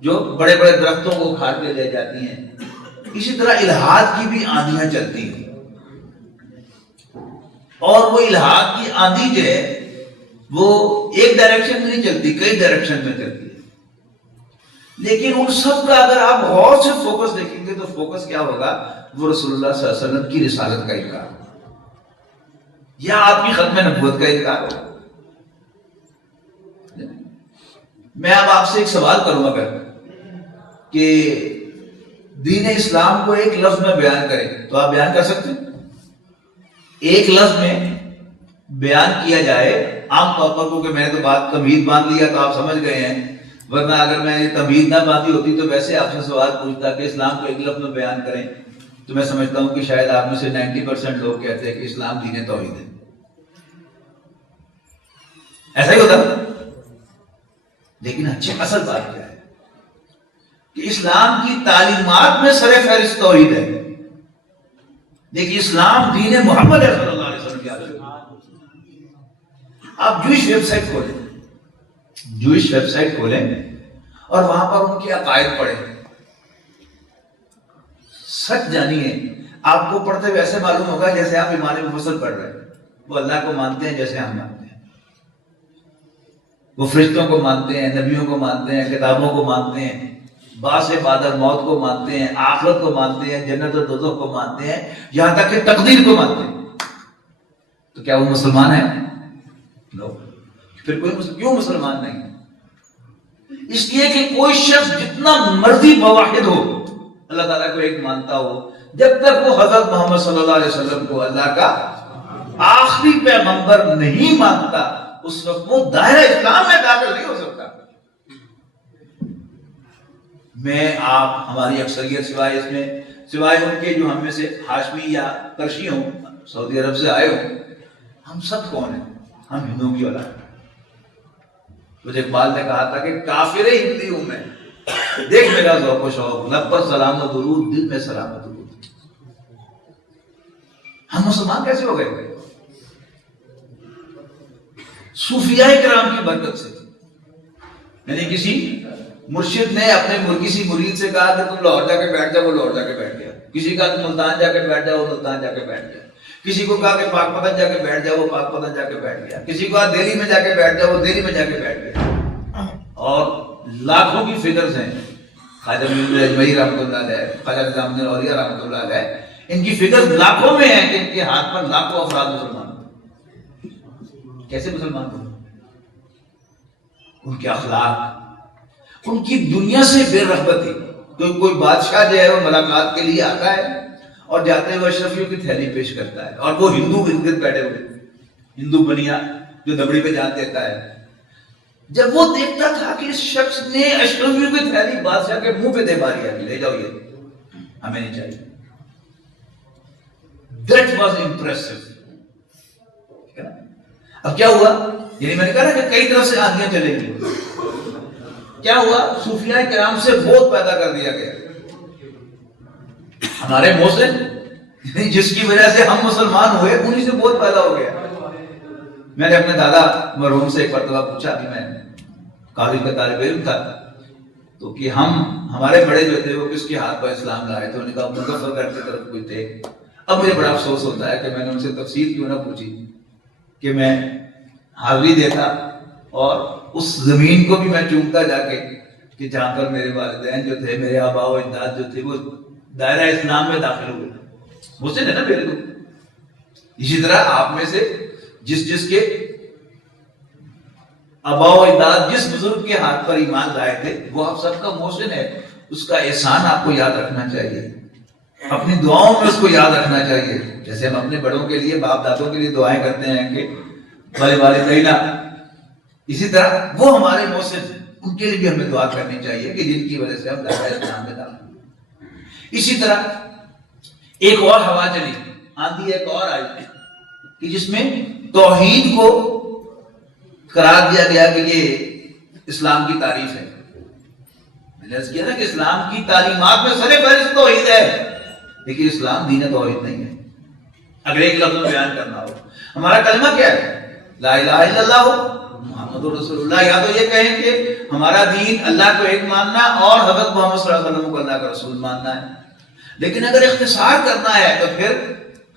جو بڑے بڑے درختوں کو کھاڑ کے لے جاتی ہیں، اسی طرح الہاد کی بھی آندھیاں چلتی ہیں، اور وہ الہاد کی آندھی جو ہے وہ ایک ڈائریکشن میں نہیں چلتی، کئی ڈائریکشن میں چلتی ہے۔ لیکن ان سب کا اگر آپ غور سے فوکس دیکھیں گے تو فوکس کیا ہوگا؟ وہ رسول اللہ صلی اللہ علیہ وسلم کی رسالت کا انکار یا آپ کی ختم نبوت کا انکار ہوگا۔ میں اب آپ سے ایک سوال کروں گا کہ دین اسلام کو ایک لفظ میں بیان کریں تو آپ بیان کر سکتے ہیں؟ ایک لفظ میں بیان کیا جائے، عام طور پر کیونکہ میں نے تو بات تمہید باندھ لیا تو آپ سمجھ گئے ہیں، ورنہ اگر میں یہ تمہید نہ باندھی ہوتی تو ویسے آپ سے سوال پوچھتا کہ اسلام کو ایک لفظ میں بیان کریں تو میں سمجھتا ہوں کہ شاید آپ میں سے 90% لوگ کہتے ہیں کہ اسلام دین توحید ہے۔ ایسا ہی ہوتا، لیکن اچھی اصل بات کیا ہے کہ اسلام کی تعلیمات میں سر فہرست توحید ہے، لیکن اسلام دین محمد صلی اللہ علیہ وسلم کی عادت۔ آپ جوئش ویب سائٹ کھولیں اور وہاں پر ان کے عقائد پڑھیں، سچ جانیے آپ کو پڑھتے ہوئے ایسے معلوم ہوگا جیسے آپ ایمان مفصل پڑھ رہے ہیں۔ وہ اللہ کو مانتے ہیں جیسے ہم مانتے ہیں، وہ فرشتوں کو مانتے ہیں، نبیوں کو مانتے ہیں، کتابوں کو مانتے ہیں، بعث بعد الموت کو مانتے ہیں، آخرت کو مانتے ہیں، جنت و دوزخ کو مانتے ہیں، یہاں تک کہ تقدیر کو مانتے ہیں۔ تو کیا وہ مسلمان ہیں؟ نو۔ پھر کیوں مسلمان نہیں؟ اس لیے کہ کوئی شخص جتنا مرضی موحد ہو، اللہ تعالیٰ کو ایک مانتا ہو، جب تک وہ حضرت محمد صلی اللہ علیہ وسلم کو اللہ کا آخری پیغمبر نہیں مانتا، اس وقت وہ دائرہ اسلام میں داخل نہیں ہو سکتا۔ میں آپ ہماری اکثریت سوائے ان کے جو ہم میں سے ہاشمی یا کرشی ہوں، سعودی عرب سے آئے ہوں، ہم سب کون ہیں؟ ہم ہندوؤں کی اولاد۔ مجھے اقبال نے کہا تھا کہ کافر ہندی ہوں میں، دیکھ میرا ذوق و شوق، لب پر سلام و درود، دل میں سلام و درود۔ ہم مسلمان کیسے ہو گئے؟ صوفیاء کرام کی برکت سے۔ یعنی کسی مرشد نے اپنے کسی مرید سے کہا کہ تم لاہور جا کے بیٹھ جاؤ، وہ لاہور جا کے بیٹھ گیا۔ کسی کا ملتان جا کے بیٹھ جاؤ، وہ ملتان جا کے بیٹھ گیا۔ کسی کو کہا کہ پاک پتن جا کے بیٹھ جاؤ، وہ پاک پتن جا کے بیٹھ گیا۔ کسی کو کہا دہلی میں جا کے بیٹھ جاؤ، وہ دہلی میں جا کے بیٹھ گیا۔ اور لاکھوں کی فگرز ہیں، خواجہ معین اجمعی رحمۃ اللہ علیہ، خواجہ نظام الدین اولیاء رحمۃ اللہ علیہ، ان کی فگرز لاکھوں میں ہیں کہ ان کے ہاتھ پر لاکھوں افراد مسلمان ہیں۔ کیسے مسلمان ہوئے؟ ان کے اخلاق، ان کی دنیا سے بے رغبتی۔ کوئی بادشاہ جو ہے وہ ملاقات کے لیے آتا ہے اور جاتے ہوئے اشرفیوں کی تھیلی پیش کرتا ہے، اور وہ ہندو گرد بیٹھے ہوئے، ہندو بنیا جو دبڑی پہ جان دیتا ہے۔ جب وہ دیکھتا تھا کہ اس شخص نے اشرفیوں کی تھیلی بادشاہ کے منہ پہ دے ماری ہے، لے جاؤ یہ ہمیں نہیں چاہیے۔ That was impressive۔ اب کیا ہوا؟ یعنی میں نے کہا نا کہ کئی طرح سے آندیاں چلیں گی۔ کیا ہوا؟ صوفیاء کرام سے بہت پیدا کر دیا گیا۔ ہمارے محسن جس کی وجہ سے ہم مسلمان ہوئے، انہی سے بہت پیدا ہو گیا۔ میں نے اپنے دادا مرحوم سے ایک مرتبہ پوچھا کہ میں قاضی کا طالب علم تھا تو کہ ہمارے بڑے جو تھے وہ کس کے ہاتھ پر اسلام لائے تھے؟ انہوں نے کہا مظفر گڑھ کی طرف کوئی تھے۔ اب مجھے بڑا افسوس ہوتا ہے کہ میں نے ان سے تفصیل کیوں نہ پوچھی، کہ میں حاضری دیتا اور اس زمین کو بھی میں چومتا جا کے کہ جہاں پر میرے والدین جو تھے، میرے آباء و اجداد جو تھے، وہ دائرہ اسلام میں داخل ہوئے۔ مسلم ہے نا میرے کو۔ اسی طرح آپ میں سے جس کے آباء و اجداد جس بزرگ کے ہاتھ پر ایمان لائے تھے، وہ آپ سب کا محسن ہے۔ اس کا احسان آپ کو یاد رکھنا چاہیے، اپنی دعاؤں میں اس کو یاد رکھنا چاہیے۔ جیسے ہم اپنے بڑوں کے لیے، باپ دادوں کے لیے دعائیں کرتے ہیں کہ بھلے والدینا، اسی طرح وہ ہمارے محسن، ان کے لیے بھی ہمیں دعا کرنی چاہیے کہ جن کی وجہ سے ہم دائرہ اسلام میں داخل ہوئے۔ اسی طرح ایک اور ہوا چلی، آندھی ایک اور آئی کہ جس میں توحید کو قرار دیا گیا کہ یہ اسلام کی تعریف ہے۔ میں نے عرض کیا نا کہ اسلام کی تعلیمات میں سر فہرست توحید ہے، لیکن اسلام دین توحید نہیں ہے۔ اگر ایک لفظ میں بیان کرنا ہو، ہمارا کلمہ کیا ہے؟ لا الہ الا اللہ محمد رسول اللہ۔ یا تو یہ کہیں کہ ہمارا دین اللہ کو ایک ماننا اور حضرت محمد صلی اللہ علیہ وسلم کو اللہ کا رسول ماننا ہے۔ لیکن اگر اختصار کرنا ہے تو پھر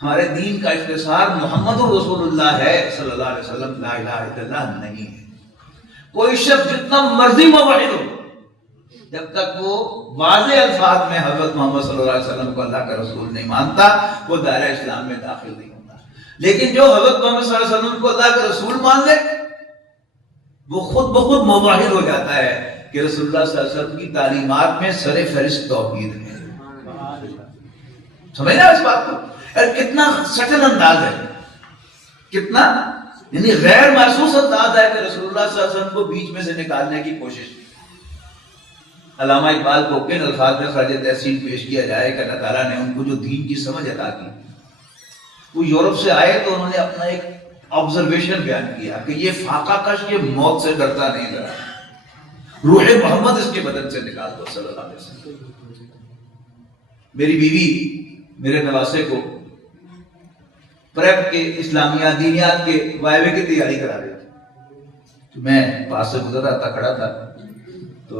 ہمارے دین کا اختصار محمد رسول اللہ ہے صلی اللہ علیہ وسلم، لا الہ الا اللہ نہیں ہے۔ کوئی شخص جتنا مرضی موحد ہو، جب تک وہ واضح الفاظ میں حضرت محمد صلی اللہ علیہ وسلم کو اللہ کا رسول نہیں مانتا، وہ دائرہ اسلام میں داخل نہیں ہوتا۔ لیکن جو حضرت محمد صلی اللہ علیہ وسلم کو اللہ کا رسول مان لے، وہ خود بخود موحد ہو جاتا ہے کہ رسول اللہ صلی اللہ علیہ وسلم کی تعلیمات میں سر فہرست توحید ہے۔ سمجھنا اس بات کو؟ کتنا سٹل انداز ہے، کتنا یعنی غیر محسوس انداز ہے کہ رسول اللہ صلی اللہ علیہ وسلم کو بیچ میں سے نکالنے کی کوشش۔ علامہ اقبال کو کن الفاظ میں خراج تحسین پیش کیا جائے کہ اللہ تعالیٰ نے ان کو جو دین کی سمجھ عطا کی۔ وہ یورپ سے آئے تو انہوں نے اپنا ایک آبزرویشن بیان کیا کہ یہ فاقہ کش یہ موت سے ڈرتا نہیں ڈرا، روح محمد اس کے بدن سے نکال دو صلی اللہ علیہ وسلم۔ میری بیوی میرے نواسے کو پریپ کے اسلامیہ دینیات کے وائوے کی تیاری کرا رہی تھی۔ میں پاس سے گزر رہا تھا، کھڑا تھا، تو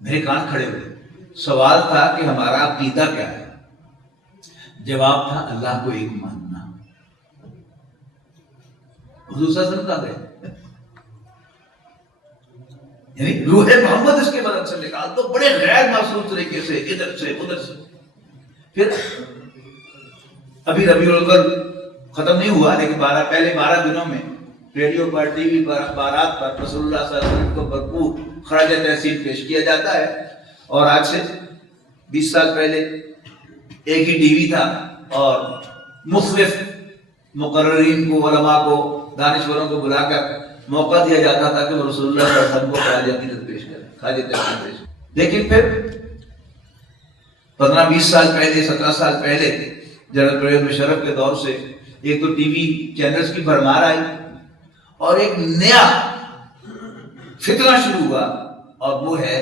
میرے کان کھڑے ہوئے۔ سوال تھا کہ ہمارا عقیدہ کیا ہے؟ جواب تھا اللہ کو ایک ماننا۔ حضور صلی اللہ علیہ وسلم کہاں گئے؟ یعنی روح محمد اس کے بدن سے نکال تو بڑے غیر محسوس طریقے سے ادھر سے ادھر سے۔ پھر ابھی ربیع الاول ختم نہیں ہوا، لیکن پہلے 12 دنوں میں ریڈیو پر، ٹی وی پر، اخبارات پر رسول اللہ صلی اللہ علیہ وسلم کو بھرپور خراج تحسین پیش کیا جاتا ہے۔ اور آج سے 20 سال پہلے ایک ہی ٹی وی تھا اور مختلف مقررین کو، علماء کو، دانشوروں کو بلا کر موقع دیا جاتا تھا کہ وہ رسول اللہ صلی اللہ علیہ وسلم کو خراج عقیدت پیش کریں، خراج تحسین پیش کریں۔ لیکن پھر 15-20 سال پہلے، 17 سال پہلے جنرل پرویز مشرف کے دور سے ایک تو ٹی وی چینلز کی بھرمار آئی اور ایک نیا فتنہ شروع ہوا، اور وہ ہے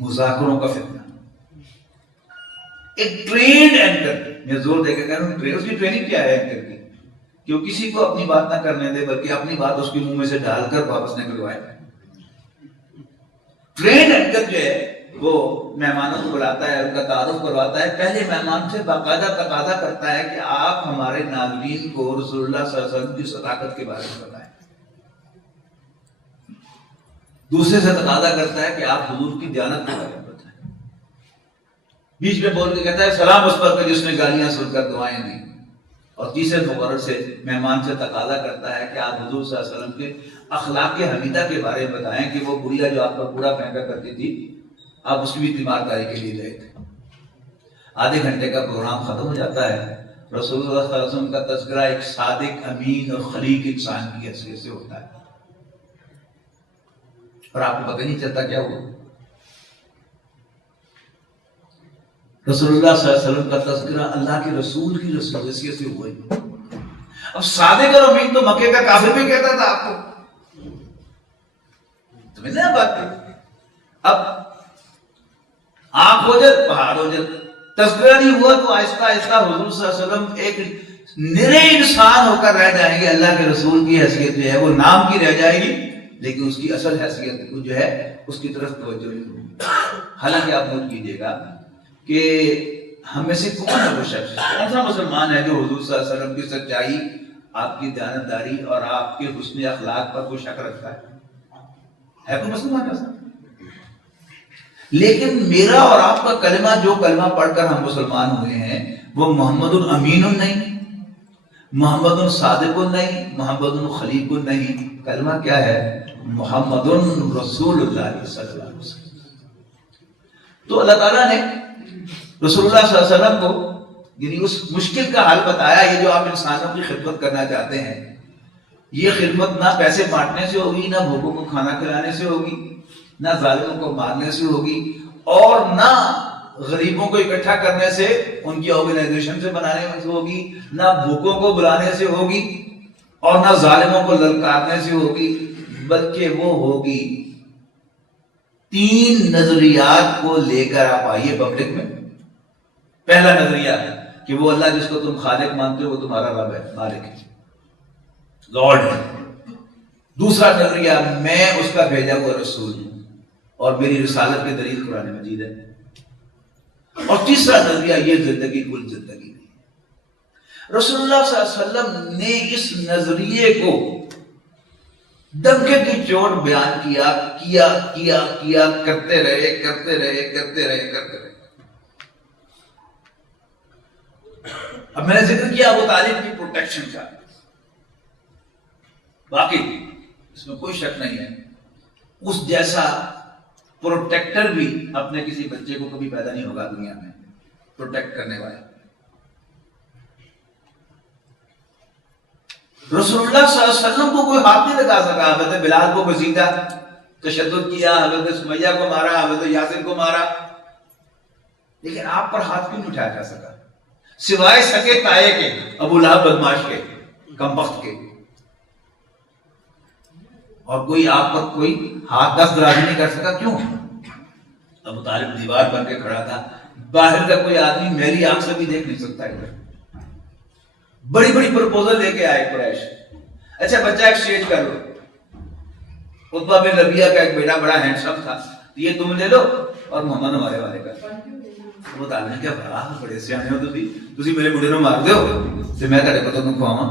مذاکروں کا فتنہ۔ ایک ٹرینڈ اینکر، میں زور دے کے کہہ رہا ہوں، اس کی ٹریننگ کیا ہے اینکر کی؟ کہ وہ کسی کو اپنی بات نہ کرنے دے، بلکہ اپنی بات اس کے منہ میں سے ڈال کر واپس نکلوائے۔ ٹرینڈ اینکر جو ہے وہ مہمانوں کو بلاتا ہے، ان کا تعارف کرواتا ہے، پہلے مہمان سے باقاعدہ تقاضا کرتا ہے کہ آپ ہمارے ناظرین کو رسول اللہ صلی اللہ علیہ وسلم کی صداقت کے بارے میں بتائیں۔ دوسرے سے تقاضا کرتا ہے کہ آپ حضور کی دیانت کے بارے میں بتائیں۔ بیچ میں بول کے کہتا ہے سلام اس پر جس نے گالیاں سن کر دعائیں دی۔ اور تیسرے مقرر سے مہمان سے تقاضا کرتا ہے کہ آپ حضور صلی اللہ علیہ وسلم کے اخلاق حمیدہ کے بارے میں بتائیں کہ وہ بڑھیا جو آپ کا کوڑا پھینکا کرتی تھی، آپ اس کی بھی تیمارداری کے لیے گئے تھے۔ آدھے گھنٹے کا پروگرام ختم ہو جاتا ہے۔ رسول اللہ صلی اللہ علیہ وسلم کا تذکرہ ایک صادق، امین اور خلیق انسان کی حیثیت سے ہوتا ہے، اور آپ کو پتہ نہیں چلتا کیا ہوا۔ رسول اللہ صلی اللہ علیہ وسلم کا تذکرہ اللہ کے رسول کی حیثیت سے ہوا ہی۔ اب صادق اور امین تو مکے کا کافر بھی کہتا تھا آپ کو، تمہیں نہ بات ہے۔ اب آنکھ ہو جائے پہاڑ ہو جائے، تذکرہ نہیں ہوا تو آہستہ آہستہ حضور صلی اللہ علیہ وسلم ایک نرے انسان ہو کر رہ جائیں گے۔ اللہ کے رسول کی حیثیت جو ہے وہ نام کی رہ جائے گی، لیکن اس کی اصل حیثیت جو ہے اس کی طرف توجہ نہیں ہوگی۔ حالانکہ آپ نوٹ کیجئے گا کہ ہم میں سے کون ہے وہ شخص، کون سا مسلمان ہے جو حضور صلی اللہ علیہ وسلم کی سچائی، آپ کی دیانتداری اور آپ کے حسن اخلاق پر کوئی شک رکھتا ہے کوئی مسلمان ایسا؟ لیکن میرا اور آپ کا کلمہ، جو کلمہ پڑھ کر ہم مسلمان ہوئے ہیں، وہ محمد الامین نہیں، محمد الصادق نہیں، محمد الخلیق نہیں، کلمہ کیا ہے؟ محمد رسول اللہ صلی اللہ علیہ وسلم۔ تو اللہ تعالیٰ نے رسول اللہ صلی اللہ علیہ وسلم کو یعنی اس مشکل کا حل بتایا۔ یہ جو آپ انسانوں کی خدمت کرنا چاہتے ہیں، یہ خدمت نہ پیسے بانٹنے سے ہوگی، نہ بھوکوں کو کھانا کھلانے سے ہوگی، نہ ظالموں کو مارنے سے ہوگی، اور نہ غریبوں کو اکٹھا کرنے سے، ان کی آرگنائزیشن سے بنانے سے ہوگی، نہ بھوکوں کو بلانے سے ہوگی، اور نہ ظالموں کو للکارنے سے ہوگی، بلکہ وہ ہوگی تین نظریات کو لے کر آپ آئیے پبلک میں۔ پہلا نظریہ ہے کہ وہ اللہ جس کو تم خالق مانتے ہو وہ تمہارا رب ہے، مالک ہے، لارڈ ہے۔ دوسرا نظریہ، میں اس کا بھیجا ہوا رسول ہوں اور میری رسالت کے دلیل قرآن مجید ہے۔ اور تیسرا نظریہ، یہ زندگی کل زندگی نہیں۔ رسول اللہ صلی اللہ علیہ وسلم نے اس نظریے کو ڈنکے کی چوٹ بیان کیا کیا کیا کیا کرتے رہے کرتے رہے کرتے رہے کرتے رہے۔ اب میں نے ذکر کیا ابو طالب کی پروٹیکشن کا، باقی اس میں کوئی شک نہیں ہے، اس جیسا پروٹیکٹر بھی اپنے کسی بچے کو کبھی پیدا نہیں ہوگا دنیا میں، پروٹیکٹ کرنے والا۔ رسول اللہ صلی اللہ علیہ وسلم کو کوئی ہاتھ نہیں لگا سکا۔ حضرت بلال کو گھسیٹا، تشدد کیا، حضرت سمیہ کو مارا، حضرت یاسر کو مارا، لیکن آپ پر ہاتھ کیوں نہیں اٹھایا جا سکا؟ سوائے سکے تائے کے، ابو لہب بدماش کے، کمبخت کے، اور کوئی آپ پر کوئی ہاتھ دست دراز نہیں کر سکا۔ کیوں؟ ابو طالب دیوار بن کے کھڑا تھا، باہر کا کوئی آدمی میری آنکھ سے بھی دیکھ نہیں سکتا ہے۔ بڑی بڑی پروپوزل لے کے آئے قریش، اچھا بچہ ایکسچینج کر لو، عتبہ بن ربیعہ کا ایک بیٹا بڑا ہینڈسم تھا، یہ تم لے لو اور محمد ہمارے والے کا۔ وہ طالب نے کیا بڑا بڑے سیانے ہو تسی میرے بڑے نو مار دیو تے میں تہاڈے کو تم کھواواں۔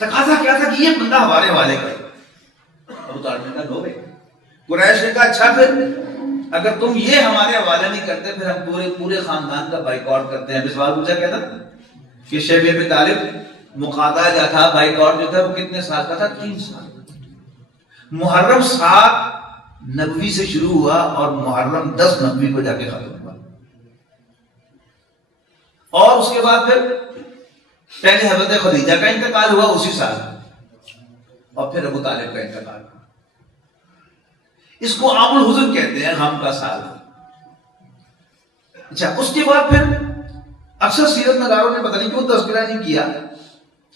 تقاضا کیا تھا کہ یہ بندہ ہمارے والے کا۔ ابو طالب نے کہا لو بھائی۔ قریش نے کہا اچھا پھر اگر تم یہ ہمارے حوالے نہیں کرتے پھر ہم پورے خاندان کا بائیکاٹ کرتے ہیں۔ سوال پوچھا کیا تھا کہ شیب ابن طالب مقاطعہ جو تھا، بائیکاٹ جو تھا، وہ کتنے سال کا تھا؟ 3 سال۔ محرم 7 نبوی سے شروع ہوا اور محرم 10 نبوی کو جا کے ختم ہوا، اور اس کے بعد پھر پہلے حضرت خدیجہ کا انتقال ہوا اسی سال، اور پھر ابو طالب کا انتقال ہوا۔ اس کو عام الحزن کہتے ہیں، غم کا سال۔ اچھا اس کے بعد پھر اکثر سیرت نگاروں نے پتہ نہیں کیوں تذکرہ نہیں کیا،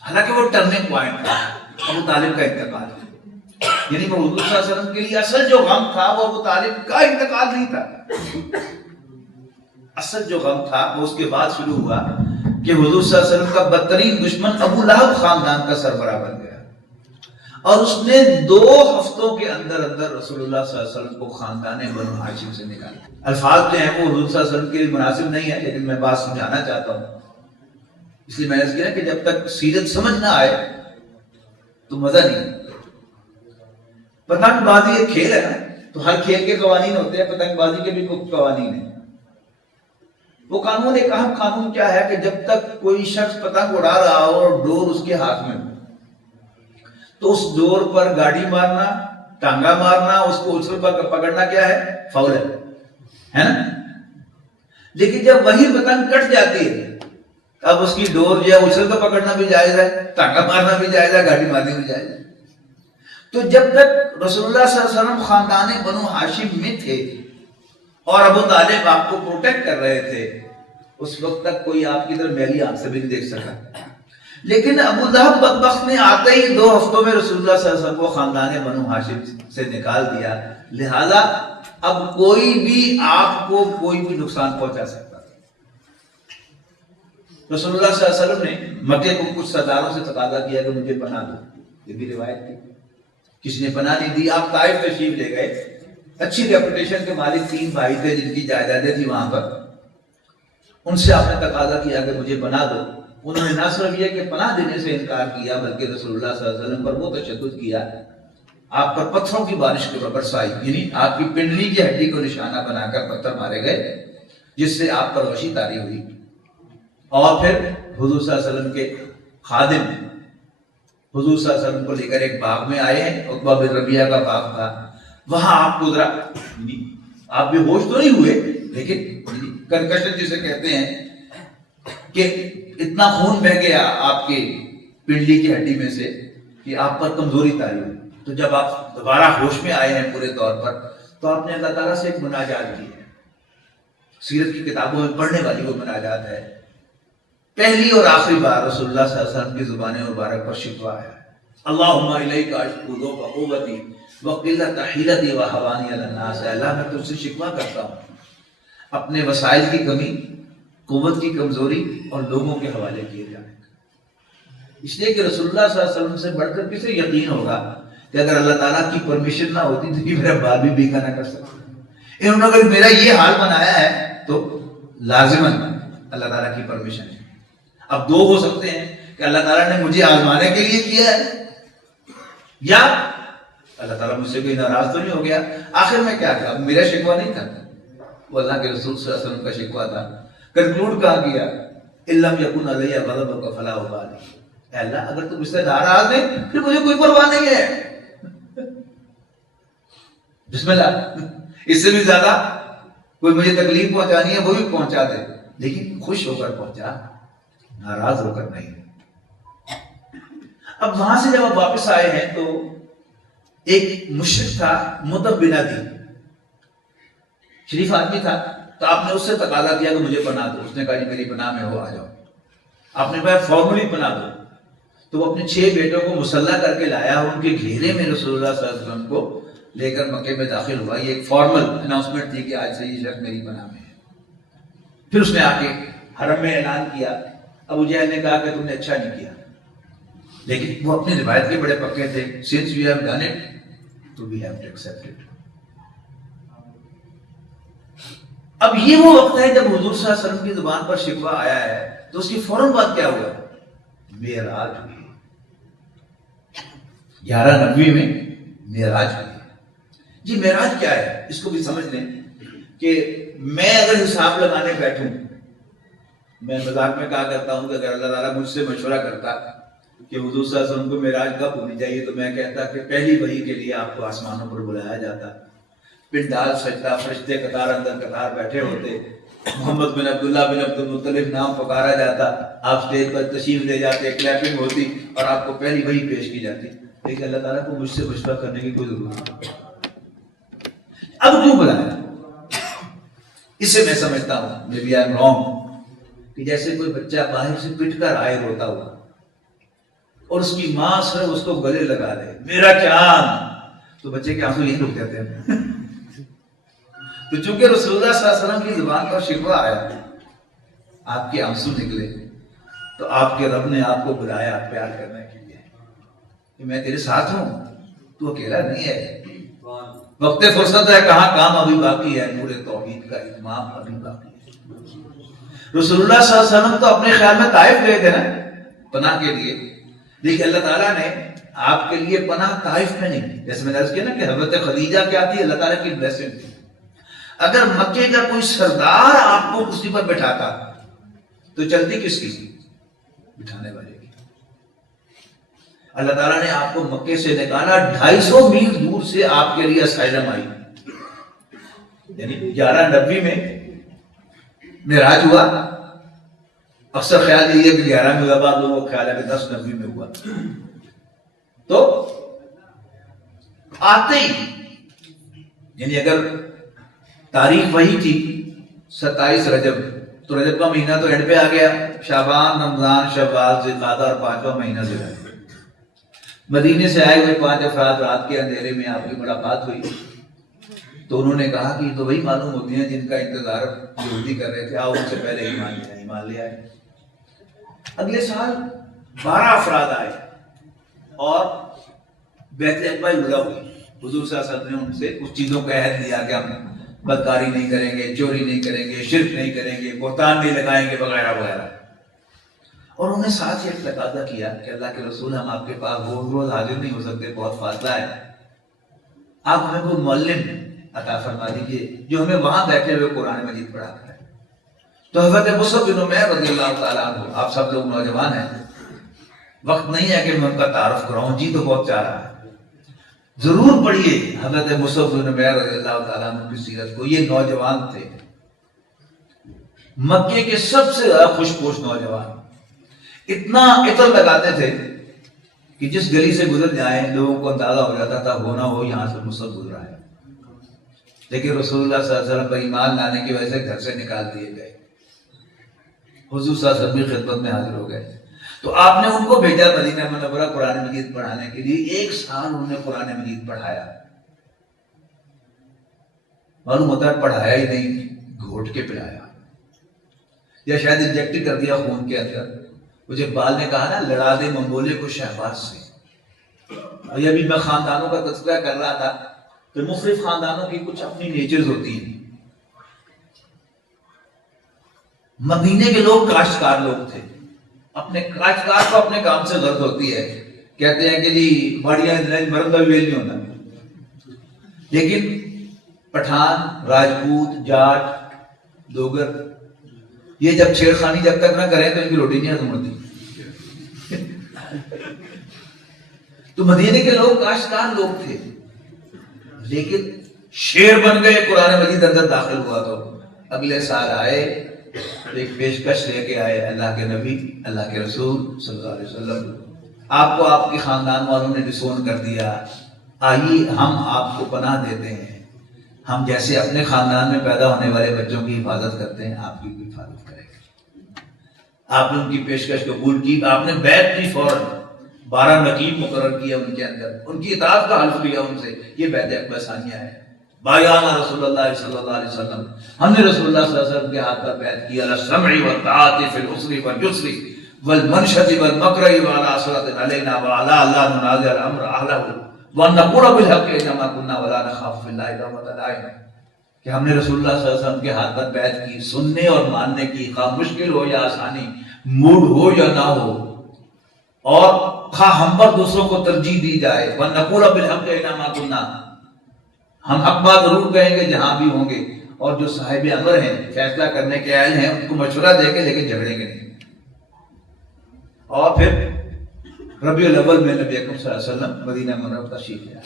حالانکہ وہ ٹرننگ پوائنٹ تھا ابو طالب کا انتقال۔ یعنی وہ حضور صلی اللہ علیہ وسلم کے لیے اصل جو غم تھا وہ ابو طالب کا انتقال نہیں تھا. اصل جو غم تھا وہ اس کے بعد شروع ہوا کہ حضور صلی اللہ علیہ وسلم کا بدترین دشمن ابو لہب خاندان کا سربراہ بن گیا اور اس نے 2 ہفتوں کے اندر رسول اللہ صلی اللہ علیہ وسلم کو خاندان بنو ہاشم سے نکالا. الفاظ جو ہیں وہ حضور صلی اللہ علیہ وسلم کے لیے مناسب نہیں ہے، لیکن میں بات سمجھانا چاہتا ہوں. اس لیے میں نے کہا کہ جب تک سیرت سمجھ نہ آئے تو مزہ نہیں. پتنگ بازی ایک کھیل ہے نا، تو ہر کھیل کے قوانین ہوتے ہیں، پتنگ بازی کے بھی کچھ قوانین ہیں. وہ قانون ایک اہم قانون کیا ہے کہ جب تک کوئی شخص پتنگ اڑا رہا ہو اور ڈور اس کے ہاتھ میں ہو تو اس ڈور پر گاڑی مارنا، ٹانگا مارنا، اس کو اچھل پر پکڑنا کیا ہے؟ فاؤل ہے نا. لیکن جب وہی پتنگ کٹ جاتی ہے اب اس کی ڈور جو ہے اچھل پر پکڑنا بھی جائز ہے، ٹانگا مارنا بھی جائز ہے، گاڑی مارنی بھی جائز ہے. تو جب تک رسول اللہ صلی اللہ علیہ وسلم خاندان بنو ہاشم میں تھے اور ابو طالب آپ کو پروٹیکٹ کر رہے تھے، اس وقت تک کوئی آپ کی طرف میلی آنکھ سے بھی نہیں دیکھ سکا. لیکن ابو لہب بدبخت نے آتے ہی 2 ہفتوں میں رسول اللہ صلی اللہ علیہ وسلم کو خاندان بنو ہاشم سے نکال دیا. لہذا اب کوئی بھی آپ کو کوئی بھی نقصان پہنچا سکتا تھا. رسول اللہ صلی اللہ علیہ وسلم نے مکے کو کچھ سرداروں سے تقاضا کیا کہ مجھے پناہ دو. یہ بھی روایت تھی. کسی نے پناہ نہیں دی. آپ طائف تشریف لے گئے. اچھی ریپوٹیشن کے مالک 3 بھائی تھے جن کی جائیدادیں تھی وہاں پر. ان سے آپ نے تقاضا کیا کہ مجھے پناہ دو. انہوں نے نہ صرف یہ کہ پناہ دینے سے انکار کیا بلکہ رسول اللہ صلی اللہ علیہ وسلم پر وہ تشدد کیا، آپ پر پتھروں کی بارش کو برسائی، یعنی آپ کی پنڈلی کی ہڈی کو نشانہ بنا کر پتھر مارے گئے جس سے آپ پر وحشی طاری ہوئی. اور پھر حضور صلی اللہ علیہ وسلم کے خادم حضور صلی اللہ علیہ وسلم کو لے کر ایک باغ میں آئے ہیں. عقبہ بن ربیعہ کا باغ تھا. وہاں آپ کو ذرا آپ بھی ہوش تو نہیں ہوئے لیکن کنکشن جسے کہتے ہیں کہ اتنا خون بہ گیا آپ کے پنڈلی کی ہڈی میں سے کہ آپ پر کمزوری طاری ہوئی. تو جب آپ دوبارہ ہوش میں آئے ہیں پورے طور پر تو آپ نے اللہ تعالیٰ سے ایک مناجات کی ہے. سیرت کی کتابوں میں پڑھنے والی وہ مناجات ہے. پہلی اور آخری بار رسول اللہ صلی اللہ علیہ وسلم کی زبان مبارک پر شکوہ آیا ہے. اللہم الیک اشکو ضعف قوتی وقلت حیلتی وہوانی علی الناس. اللہ میں تجھ سے شکوہ کرتا ہوں اپنے وسائل کی کمی، قوت کی کمزوری اور لوگوں کے حوالے کیے جانے کا. اس لیے کہ رسول اللہ صلی اللہ علیہ وسلم سے بڑھ کر کسے یقین ہوگا کہ اگر اللہ تعالیٰ کی پرمیشن نہ ہوتی تو یہ میرا بات بھی بیکا نہ کر سکتا. انہوں نے اگر میرا یہ حال بنایا ہے تو لازماً اللہ تعالیٰ کی پرمیشن ہے. اب 2 ہو سکتے ہیں کہ اللہ تعالیٰ نے مجھے آزمانے کے لیے کیا ہے یا اللہ تعالیٰ مجھ سے کوئی ناراض تو نہیں ہو گیا. آخر میں کیا تھا؟ میرا شکوہ نہیں تھا، وہ اللہ کے رسول صلی اللہ علیہ وسلم کا شکوہ تھا. کنکلوڈ کہا گیا اِلَّمْ يَكُنْ عَلَيَّ غَضَبُكَ فَلَا أُبَالِي. اے اللہ اگر تم مجھ سے ناراض ہے پھر مجھے کوئی پرواہ نہیں ہے. بسم اللہ. اس سے بھی زیادہ کوئی مجھے تکلیف پہنچانی ہے وہ بھی پہنچا دے، لیکن خوش ہو کر پہنچا، ناراض ہو کر نہیں. اب وہاں سے جب آپ واپس آئے ہیں تو ایک مشرک تھا مطب بن عدی، شریف آدمی تھا. تو آپ نے اس سے تقاضا کیا کہ مجھے پناہ دو. اس نے کہا جی میری پناہ میں ہو، آ جاؤ. آپ نے کہا فارملی پناہ دو. تو وہ اپنے 6 بیٹوں کو مسلح کر کے لایا اور ان کے گھیرے میں رسول اللہ صلی اللہ علیہ وسلم کو لے کر مکے میں داخل ہوا. یہ ایک فارمل اناؤنسمنٹ تھی کہ آج سے یہ شخص میری پناہ میں ہے. پھر اس نے آ کے حرم میں اعلان کیا. ابو جہل نے کہا کہ تم نے اچھا نہیں کیا، لیکن وہ اپنی روایت کے بڑے پکے تھے. since we have done it تو we have to accept it. اب یہ وہ وقت ہے جب حضور صلی اللہ علیہ وسلم کی زبان پر شکوہ آیا ہے تو اس کی فوراً بعد کیا ہوا؟ معراج ہوئی. 1190 میں معراج ہوئی. جی معراج کیا ہے اس کو بھی سمجھ لیں کہ میں اگر حساب لگانے بیٹھوں، میں مذاق میں کہا کرتا ہوں کہ اگر اللہ تعالیٰ مجھ سے مشورہ کرتا کہ حضور صلی اللہ علیہ وسلم کو معراج کب ہونی چاہیے تو میں کہتا کہ پہلی وحی کے لیے آپ کو آسمانوں پر بلایا جاتا، پنڈال سجدہ، فرشتے قطار اندر قطار بیٹھے ہوتے، محمد بن عبداللہ بن عبد المطلب نام پکارا جاتا، آپ اسٹیج پر تشریف لے جاتے، کلیپنگ ہوتی اور آپ کو پہلی وحی پیش کی جاتی. لیکن اللہ تعالیٰ کو مجھ سے مشورہ کرنے کی کوئی ضرورت نہیں. اب کیوں بلایا؟ اسے میں سمجھتا ہوں maybe I am wrong کہ جیسے کوئی بچہ باہر سے پٹ کر آئے روتا ہوا اور اس کی ماں صرف اس کو گلے لگا دے، میرا چاند تو بچے کے آنسو یہی رک جاتے ہیں. تو چونکہ رسول اللہ صلی اللہ علیہ وسلم کی زبان پر شکوہ آیا, آپ کے آنسو نکلے, تو آپ کے رب نے آپ کو بلایا پیار کرنے کے لیے کہ میں تیرے ساتھ ہوں, تو اکیلا نہیں ہے. وقت فرصت ہے, کہاں کام ابھی باقی ہے, پورے توحید کا اتمام ابھی باقی ہے. رسول اللہ صلی اللہ علیہ وسلم تو اپنے خیال میں طائف گئے تھے نا پناہ کے لیے, لیکن اللہ تعالیٰ نے آپ کے لیے پناہ طائف میں نہیں. جیسے میں نے عرض کیا نا کہ حضرت خدیجہ کیا تھی, اللہ تعالیٰ کی بلیسنگ تھی. اگر مکے کا کوئی سردار آپ کو کرسی پر بٹھاتا تو چلتی کس کی؟ بٹھانے والے کی. اللہ تعالیٰ نے آپ کو مکے سے نکالا, 250 میل دور سے آپ کے لیے اسائلم آئی. یعنی 1190 میں معراج ہوا. اکثر خیال یہ ہے کہ 11 میں ہوا, بعض لوگوں کا خیال ہے کہ 1090 میں ہوا. تو آتے ہی, یعنی اگر تاریخ وہی تھی 27 رجب, تو رجب کا مہینہ تو اینڈ پہ آ گیا. شعبان, رمضان, شوال, ذوالقعدہ اور 5واں مہینہ ذوالحجہ. مدینے سے آئے ہوئے 5 افراد رات کے اندھیرے میں آپ کی ملاقات ہوئی, تو انہوں نے کہا کہ یہ تو وہی معلوم ہوتی ہیں جن کا انتظار یہودی کر رہے تھے, آؤ ان سے پہلے ایمان لے آئے. اگلے سال 12 افراد آئے اور بیعت عقبہ اولہ ہوئی. حضور صلی اللہ علیہ وسلم نے ان سے کچھ چیزوں کا عہد لیا کہ ہم بدکاری نہیں کریں گے, چوری نہیں کریں گے, شرک نہیں کریں گے, بہتان نہیں لگائیں گے, وغیرہ وغیرہ. اور انہوں نے ساتھ ہی ایک تقاضا کیا کہ اللہ کے رسول, ہم آپ کے پاس روز روز حاضر نہیں ہو سکتے, بہت فاصلہ ہے, آپ ہمیں کوئی معلم عطا فرما دیجیے جو ہمیں وہاں بیٹھے ہوئے قرآن مجید پڑھاتا ہے. تو حضرت مصعب بن عمیر رضی اللہ تعالیٰ عنہ, آپ سب لوگ نوجوان ہیں, وقت نہیں ہے کہ میں ان کا تعارف کراؤں, جی تو بہت چاہ رہا ہے. ضرور پڑھیے حضرت مصعب بن عمیر رضی اللہ تعالیٰ عنہ کی سیرت کو. یہ نوجوان تھے, مکے کے سب سے زیادہ خوش پوش نوجوان, اتنا عطر لگاتے تھے کہ جس گلی سے گزر جائیں لوگوں کو اندازہ ہو جاتا تھا ہونا ہو یہاں سے مصعب گزرا ہے. لیکن رسول اللہ صلی اللہ علیہ وسلم پر ایمان لانے کی وجہ سے گھر سے نکال دیے گئے, حضور صلی اللہ علیہ وسلم کی خدمت میں حاضر ہو گئے. تو آپ نے ان کو بھیجا مدینہ منورہ قرآن مجید پڑھانے کے لیے. 1 سال انہوں نے قرآن مجید پڑھایا. معلوم ہوتا ہے پڑھایا ہی نہیں, گھوٹ کے پلایا, یا شاید انجیکٹ کر دیا خون کے اندر. مجھے اقبال نے کہا نا, لڑا دے منگولے کو شہباز سے. اور یہ ابھی میں خاندانوں کا تذکرہ کر رہا تھا کہ مختلف خاندانوں کی کچھ اپنی نیچرز ہوتی ہیں. مدینے کے لوگ کاشتکار لوگ تھے, اپنے کاشتکار کو اپنے کام سے غرض ہوتی ہے. کہتے ہیں کہ جی باڑیاں مرد کا ویل نہیں ہوتا. لیکن پٹھان, راجپوت, جاٹ, دوگر, یہ جب چھیڑخانی جب تک نہ کریں تو ان کی روٹی نہیں ہضم ہوتی. تو مدینے کے لوگ کاشتکار لوگ تھے, لیکن شیر بن گئے. قرآن مجید اندر داخل ہوا تو اگلے سال آئے, ایک پیشکش لے کے آئے اللہ کے نبی, اللہ کے رسول صلی اللہ علیہ وسلم. آپ کو آپ کے خاندان والوں نے ڈسون کر دیا, آئیے ہم آپ کو پناہ دیتے ہیں. ہم جیسے اپنے خاندان میں پیدا ہونے والے بچوں کی حفاظت کرتے ہیں, آپ کی بھی حفاظت کریں گے. آپ نے ان کی پیشکش قبول کی, آپ نے بیعت کی. فوراً 12 نقیب مقرر کیا ان کے اندر, ان کی اطاعت کا حلف لیا ان سے. یہ بیعت عقبہ ثانیہ ہے. بایعنا رسول اللہ صلی اللہ علیہ وسلم, ہم نے رسول اللہ صلی اللہ علیہ وسلم کے ہاتھ پر بیعت کی. علی السمع والطاعۃ فی العسر والیسر والمنشط والمکرہ وعلی صراط علینا وعلی اللہ ننازع الامر اہلہ وَنَقُولَ بِالْحَقِّ إِنَّمَا كُنَّا وَلَا نَخَافُ فِي اللَّهِ لَوْمَةَ لَائِمٍ. کہ ہم نے رسول اللہ صلی اللہ علیہ وسلم کے ہاتھ پر بیعت کی, سننے اور ماننے کی, خواہ مشکل ہو یا آسانی, موڈ ہو یا نہ ہو, اور خواہ ہم پر دوسروں کو ترجیح دی جائے. وَنَقُولَ بِالْحَقِّ إِنَّمَا كُنَّا, ہم حق بات ضرور کہیں گے جہاں بھی ہوں گے, اور جو صاحب امر ہیں, فیصلہ کرنے کے اہل ہیں, ان کو مشورہ دے کے لیکن جھگڑیں گے نہیں. اور پھر ربیع الاول میں نبی اکرم صلی اللہ علیہ وسلم مدینہ منورہ تشریف لے آئے.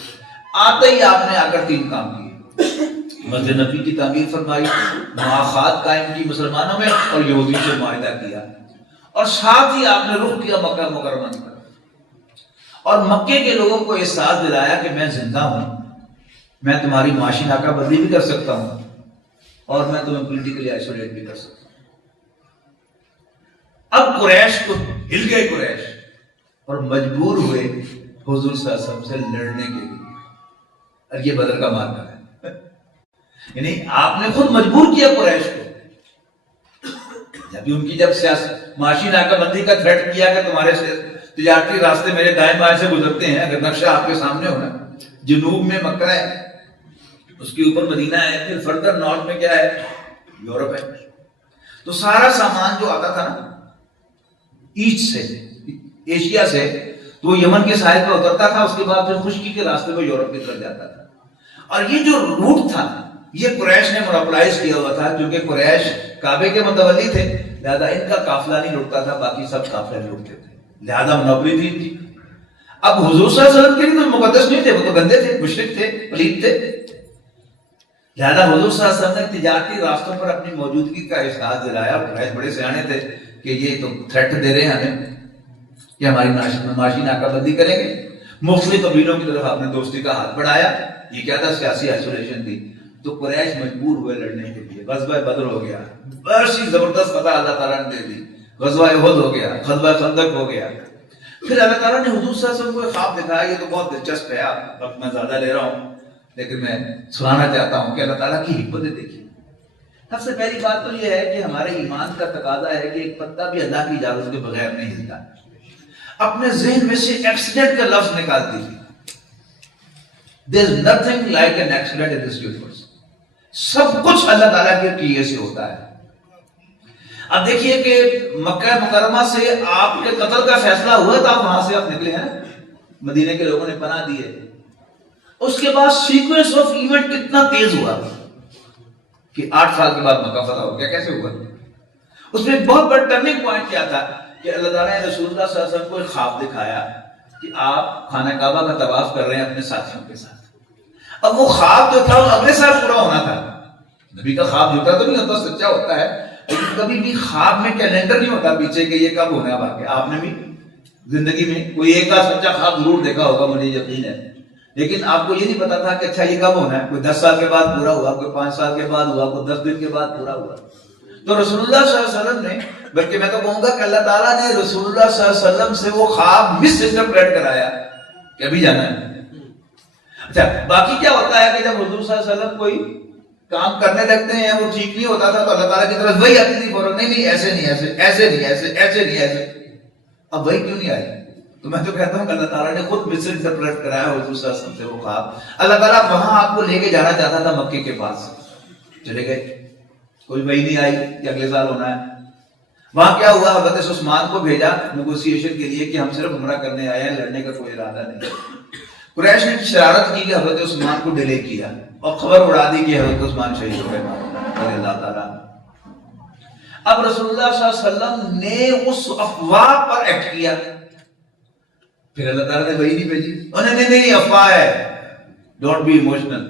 آتے ہی آپ نے آ کر 3 کام کیے. مسجد نبی کی تعمیر فرمائی, مواخات قائم کی مسلمانوں میں, اور یہودی سے معاہدہ کیا, اور ساتھ ہی آپ نے رخ کیا مکہ مکرمہ کی طرف, اور مکے کے لوگوں کو احساس دلایا کہ میں زندہ ہوں, میں تمہاری معاشی ناکہ بندی بھی کر سکتا ہوں, اور میں تمہیں پولیٹیکلی آئسولیٹ بھی کر سکتا ہوں. اب قریش کو ہل گئے قریش, اور مجبور ہوئے حضور صلی اللہ علیہ وسلم سے لڑنے کے لیے. اور یہ بدر کا مارکا ہے. یعنی آپ نے خود مجبور کیا قریش کو. جب سیاست معاشی ناکہ بندی کا تھریٹ کیا کہ تمہارے سے تجارتی راستے میرے دائیں بائیں سے گزرتے ہیں، اگر نقشہ آپ کے سامنے ہونا، جنوب میں مکہ ہے، اس کے اوپر مدینہ ہے، پھر فردر نارتھ میں کیا ہے؟ یورپ ہے. تو سارا سامان جو آتا تھا نا ایسٹ سے، ایشیا سے، تو وہ یمن کے ساحل پر اترتا تھا، اس کے بعد پھر خشکی کے راستے پر یورپ کی طرف جاتا تھا. اور یہ جو روٹ تھا یہ قریش نے مونوپلائز کیا ہوا تھا، کیونکہ قریش کعبے کے متولی تھے، لہذا ان کا قافلہ نہیں لٹتا تھا، باقی سب قافلے لٹتے تھے، لہذا مونوپلی تھی ان کی. اب حضور صلی اللہ علیہ وسلم کے لیے تو مقدس نہیں تھے، وہ تو گندے تھے، مشرک تھے، پلید تھے. لہذا حضور صلی اللہ علیہ وسلم نے تجارتی راستوں پر اپنی موجودگی کا احساس دلایا. قریش بڑے سیانے تھے کہ یہ تو تھریٹ دے رہے ہیں ہمیں کہ ہماری معاشی ناکہ بندی کریں گے. مختلف قبیلوں کی طرف آپ نے دوستی کا ہاتھ بڑھایا. یہ کیا تھا؟ سیاسی آئسولیشن تھی. تو قریش مجبور ہوئے لڑنے کے لیے. غزوہ بدر ہو گیا، ایسی زبردست فتح اللہ تعالیٰ نے دے دی. غزوہ احد ہو گیا، غزوہ خندق ہو گیا. پھر اللہ تعالیٰ نے حضور صلی اللہ علیہ وسلم کو ایک خواب دکھایا. یہ تو بہت دلچسپ ہے، آپ وقت میں زیادہ لے رہا ہوں لیکن میں سنانا چاہتا ہوں کہ اللہ تعالیٰ کی حکمتیں دیکھیے. سب سے پہلی بات تو یہ ہے کہ ہمارے ایمان کا تقاضا ہے کہ ایک پتا بھی اللہ کی اجازت کے بغیر نہیں ہلتا. اپنے ذہن میں سے ایکسیڈنٹ کا لفظ نکال دیجیے. There is nothing like an accident in this universe. سب کچھ اللہ تعالیٰ کے کیے سے ہوتا ہے. اب دیکھیے کہ مکہ مکرمہ سے آپ کے قتل کا فیصلہ ہوا تھا، وہاں سے آپ نکلے ہیں، مدینے کے لوگوں نے پناہ دی ہے. اس کے بعد سیکوینس آف ایونٹ کتنا تیز ہوا کہ 8 سال کے بعد مکہ فتح ہو گیا. کیسے ہوا؟ اس میں بہت بڑا ٹرننگ پوائنٹ کیا تھا کہ اللہ تعالیٰ نے رسول اللہ صلی اللہ علیہ وسلم کو ایک خواب دکھایا کہ آپ خانہ کعبہ کا طواف کر رہے ہیں اپنے ساتھیوں کے ساتھ. اب وہ خواب جو تھا وہ اگلے سال پورا ہونا تھا. نبی کا خواب جھوٹا تو نہیں ہوتا، سچا ہوتا ہے، لیکن کبھی بھی خواب میں کیلنڈر نہیں ہوتا پیچھے کہ یہ کب ہونا ہے واقعہ. آپ نے بھی زندگی میں کوئی ایک آدھ سچا خواب ضرور دیکھا ہوگا، مجھے یقین ہے، لیکن آپ کو یہ نہیں پتا تھا کہ اچھا یہ کب ہونا ہے. کوئی 10 سال کے بعد پورا ہوا، کوئی 5 سال کے بعد ہوا، کوئی 10 دن کے بعد پورا ہوا. تو رسول اللہ صلی اللہ علیہ وسلم نے، بلکہ میں تو کہوں گا کہ اللہ تعالیٰ نے رسول اللہ صلی اللہ علیہ وسلم سے وہ خواب مس انٹرپریٹ کرایا کہ ابھی جانا ہے. اچھا باقی کیا ہوتا ہے کہ جب حضور صلی اللہ علیہ وسلم کوئی کام کرنے لگتے ہیں وہ ٹھیک نہیں ہوتا تھا تو اللہ تعالیٰ کی طرف وہی آتی تھی فوراً، نہیں ایسے نہیں، ایسے نہیں، ایسے نہیں، ایسے. اب وہی کیوں نہیں آئی؟ تو میں تو کہتا ہوں کہ اللہ تعالیٰ نے خود مس انٹرپریٹ کرایا حضور صلی اللہ علیہ وسلم سے وہ خواب. اللہ تعالیٰ وہاں آپ کو لے کے جانا چاہتا تھا مکے کے پاس، چلے گئے، کوئی وہی نہیں آئی کہ اگلے سال ہونا ہے. وہاں کیا ہوا؟ حضرت عثمان کو بھیجا نیگوسیشن کے لیے کہ ہم صرف عمرہ کرنے آئے ہیں، لڑنے کا کوئی ارادہ نہیں. قریش نے شرارت کی کہ حضرت عثمان کو ڈیلے کیا اور خبر اڑا دی کہ حضرت عثمان شہید ہو گئے رضی اللہ تعالیٰ. اب رسول اللہ صلی اللہ علیہ وسلم نے اس افواہ پر ایکٹ کیا. پھر اللہ تعالیٰ نے وہی نہیں بھیجی، انہوں نے نہیں افواہ ہے، ڈونٹ بی ایموشنل.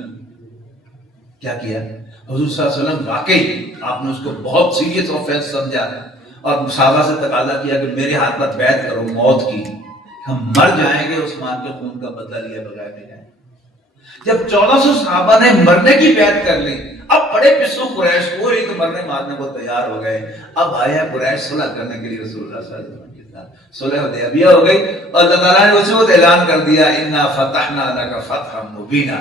کیا کیا حضور صلی اللہ علیہ وسلم؟ واقعی آپ نے اس کو بہت سیریس آفینس سمجھا اور صحابہ سے تقاضا کیا کہ میرے ہاتھ پر بیعت کرو موت کی، ہم مر جائیں گے عثمان کے خون کا بدلہ لیے بغیر نہیں جائیں. جب 1400 صحابہ نے مرنے کی بیعت کر لی، اب بڑے پسو قریش وہ ایک مرنے مارنے کو تیار ہو گئے. اب آئے ہیں قریش صلح کرنے کے لیے رسول اللہ صلی اللہ علیہ وسلم کے ساتھ. صلح حدیبیہ ہو گئی اور اللہ تعالیٰ نے اسے وہ اعلان کر دیا انا فتحنا لک فتحا مبینا،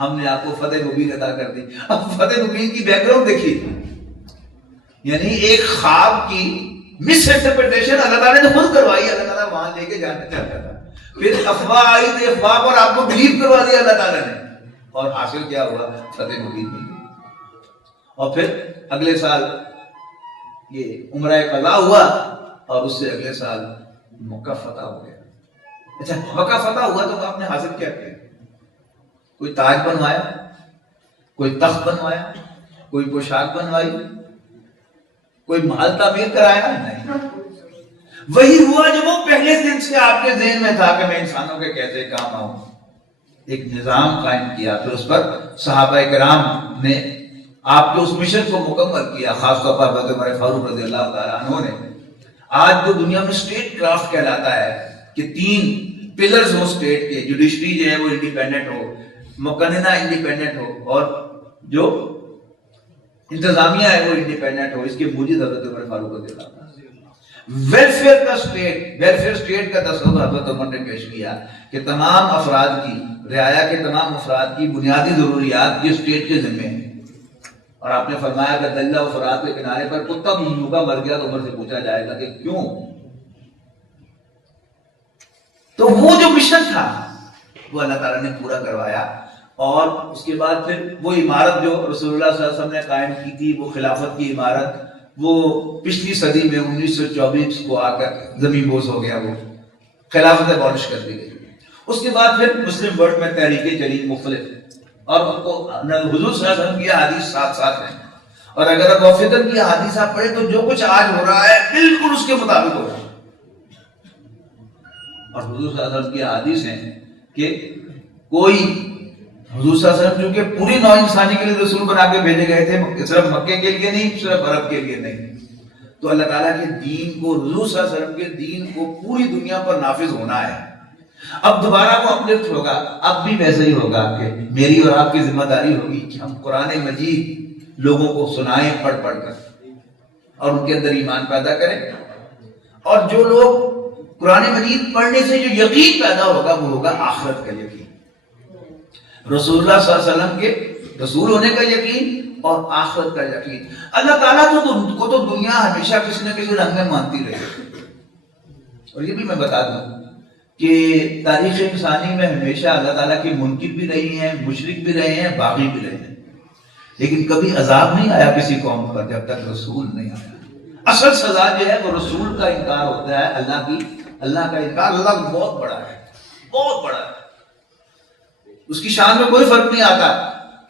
ہم نے آپ کو فتح مبین عطا کر دی. اب فتح مبین کی بیک گراؤنڈ دیکھیے، یعنی ایک خواب کی مس انٹرپریٹیشن اللہ تعالیٰ نے خود کروائی. اللہ تعالیٰ وہاں لے کے جانا چاہتا تھا، پھر افواہ آئی تو افواہ پر آپ کو بلیو کروا دیا اللہ تعالیٰ نے، اور حاصل کیا ہوا؟ فتح مبین مل گئی. اور پھر اگلے سال یہ عمرہ قضا ہوا اور اس سے اگلے سال مکہ فتح ہو گیا. اچھا مکہ فتح ہوا تو آپ نے حاصل کیا کیا؟ کوئی تاج بنوایا، کوئی تخت بنوایا، کوئی پوشاک بنوائی، کوئی محل تعمیر کرایا؟ نہیں. وہی ہوا جو وہ پہلے دن سے آپ کے ذہن میں تھا کہ میں انسانوں کے کیسے کام آؤں. ایک نظام قائم کیا، پھر اس پر صحابہ کرام نے آپ کے اس مشن کو مکمل کیا، خاص طور پر حضرت عمر فاروق رضی اللہ تعالیٰ عنہ نے. آج جو دنیا میں اسٹیٹ کرافٹ کہلاتا ہے کہ 3 پلرز ہو اسٹیٹ کے، جوڈیشری جو ہے وہ انڈیپینڈنٹ ہو، مقننہ انڈیپینڈنٹ ہو، اور جو انتظامیہ ہے وہ انڈیپینڈنٹ ہو، اس کے موجود حضرت عمر فاروق رضی اللہ عنہ. ویلفیئر کا اسٹیٹ، ویلفیئر اسٹیٹ کا تصور حضرت عمر نے پیش کیا کہ تمام افراد کی، رعایا کے تمام افراد کی بنیادی ضروریات یہ اسٹیٹ کے ذمے ہیں۔ اور آپ نے فرمایا کہ دلہ و فرات کے کنارے پر کتا بھی بھوکا مر گیا تو عمر سے پوچھا جائے گا کہ کیوں؟ تو وہ جو مشن تھا وہ اللہ تعالیٰ نے پورا کروایا، اور اس کے بعد پھر وہ عمارت جو رسول اللہ صلی اللہ علیہ وسلم نے قائم کی تھی، وہ خلافت کی عمارت، وہ پچھلی صدی میں 1924 کو آ کر زمین بوس ہو گیا، وہ خلافت ابالش کر دی گئی۔ اس کے بعد پھر مسلم ورلڈ میں تحریکیں چلی مختلف، اور ان کو حضور صلی اللہ علیہ وسلم کی احادیث ساتھ ساتھ ہیں، اور اگر ابو فکر کی احادیث آپ پڑھیں تو جو کچھ آج ہو رہا ہے بالکل اس کے مطابق ہو رہا ہے۔ اور حضور صلی اللہ علیہ وسلم کی احادیث ہیں کہ کوئی، حضور صلی اللہ علیہ وسلم چونکہ پوری نوع انسانی کے لیے رسول بنا کے بھیجے گئے تھے، صرف مکے کے لیے نہیں، صرف عرب کے لیے نہیں، تو اللہ تعالیٰ کے دین کو، حضور صلی اللہ علیہ وسلم کے دین کو پوری دنیا پر نافذ ہونا ہے۔ اب دوبارہ وہ اپلفٹ ہوگا، اب بھی ویسے ہی ہوگا کہ میری اور آپ کی ذمہ داری ہوگی کہ ہم قرآن مجید لوگوں کو سنائیں پڑھ پڑھ کر، اور ان کے اندر ایمان پیدا کریں، اور جو لوگ قرآن مجید پڑھنے سے جو یقین پیدا ہوگا وہ ہوگا آخرت کا یقین، رسول اللہ صلی اللہ علیہ وسلم کے رسول ہونے کا یقین اور آخرت کا یقین۔ اللہ تعالیٰ کو تو دنیا ہمیشہ کسی نہ کسی رنگ میں مانتی رہی، اور یہ بھی میں بتا دوں کہ تاریخ انسانی میں ہمیشہ اللہ تعالیٰ کی منکر بھی رہی ہیں، مشرک بھی رہے ہیں، باغی بھی رہے ہیں، لیکن کبھی عذاب نہیں آیا کسی قوم پر جب تک رسول نہیں آیا۔ اصل سزا جو ہے وہ رسول کا انکار ہوتا ہے، اللہ کا انکار۔ اللہ بہت بڑا ہے، بہت بڑا ہے، اس کی شان میں کوئی فرق نہیں آتا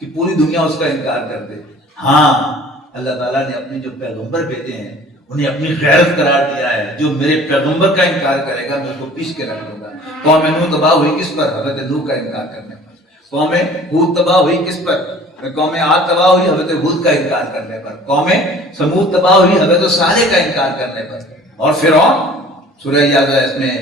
کہ پوری دنیا اس کا انکار کر دے۔ ہاں، اللہ تعالیٰ نے اپنے جو پیغمبر بھیجے ہیں انہیں اپنی غیرت قرار دیا ہے، جو میرے پیغمبر کا انکار کرے گا میں اس کو پیس کے رکھ دوں گا۔ قوم نوح تباہ ہوئی کس پر؟ حضرت نوح کا انکار کرنے پر۔ قوم ہود تباہ ہوئی کس پر؟ قوم عاد تباہ ہوئی حضرت ہود کا انکار کرنے پر۔ قوم ثمود تباہ ہوئی حضرت صالح کا انکار کرنے پر۔ اور فرعون، سورہ یاسین اس میں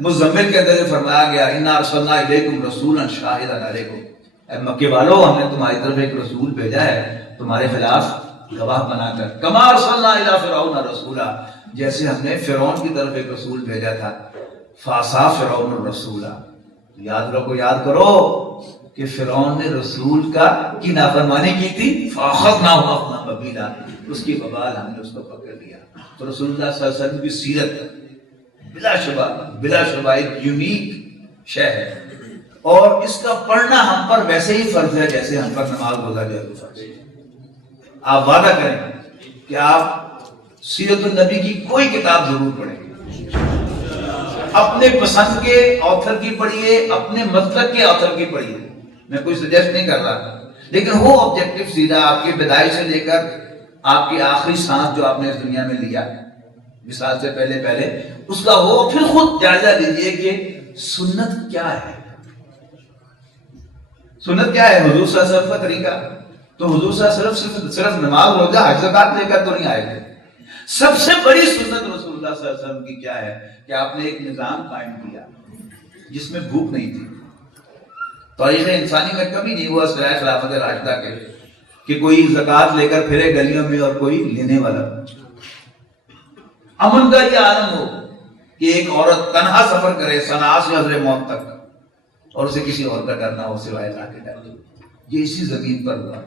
مزمل کے اندر فرمایا گیا انا ارسلنا الیکم رسولا شاہدا علیکم، اے مکے والو ہم نے تمہاری طرف ایک رسول بھیجا ہے تمہارے خلاف گواہ بنا کر، کما ارسلنا الی فرعون رسولا، جیسے ہم نے فرعون کی طرف ایک رسول بھیجا تھا، فعصا فرعون الرسول، یاد کرو کہ فرعون نے رسول کی نافرمانی کی تھی، فاخذناہ اخذا وبیلا، اس کی وبال ہم نے اس کو پکڑ لیا۔ تو رسول اللہ صلی اللہ علیہ وسلم کی سیرت بلا شبہ ایک یونیک شے ہے، اور اس کا پڑھنا ہم پر ویسے ہی فرض ہے جیسے ہم پر نماز روزہ جو فرض ہے۔ آپ وعدہ کریں کہ آپ سیرت النبی کی کوئی کتاب ضرور پڑھیں گے، اپنے پسند کے آتھر کی پڑھیے، اپنے مسلک کے آتھر کی پڑھیے، میں کوئی سجیسٹ نہیں کر رہا، لیکن وہ آبجیکٹو سیدھا آپ کی پیدائش سے لے کر آپ کی آخری سانس جو آپ نے اس دنیا میں لیا مثال سے پہلے اس کا ہو، پھر خود جائزہ لیجئے کہ سنت کیا ہے، سنت کیا ہے، حضور صلی اللہ علیہ وسلم کا طریقہ۔ تو حضور صلی اللہ علیہ وسلم صرف نماز روزہ حج زکات لے کر تو نہیں آئے تھے، سب سے بڑی سنت رسول اللہ صلی اللہ علیہ وسلم کی کیا ہے کہ آپ نے ایک نظام قائم کیا جس میں بھوک نہیں تھی۔ تاریخ انسانی میں کبھی نہیں ہوا سرائے خلافت راشدہ کے کہ کوئی زکات لے کر پھرے گلیوں میں اور کوئی لینے والا۔ امن کا یہ عالم ہو کہ ایک عورت تنہا سفر کرے صنعاء سے حضر موت تک اور اسے کسی اور کا ڈر نہ ہو سوائے اللہ کے ڈر۔ یہ اسی زمین پر ہوا،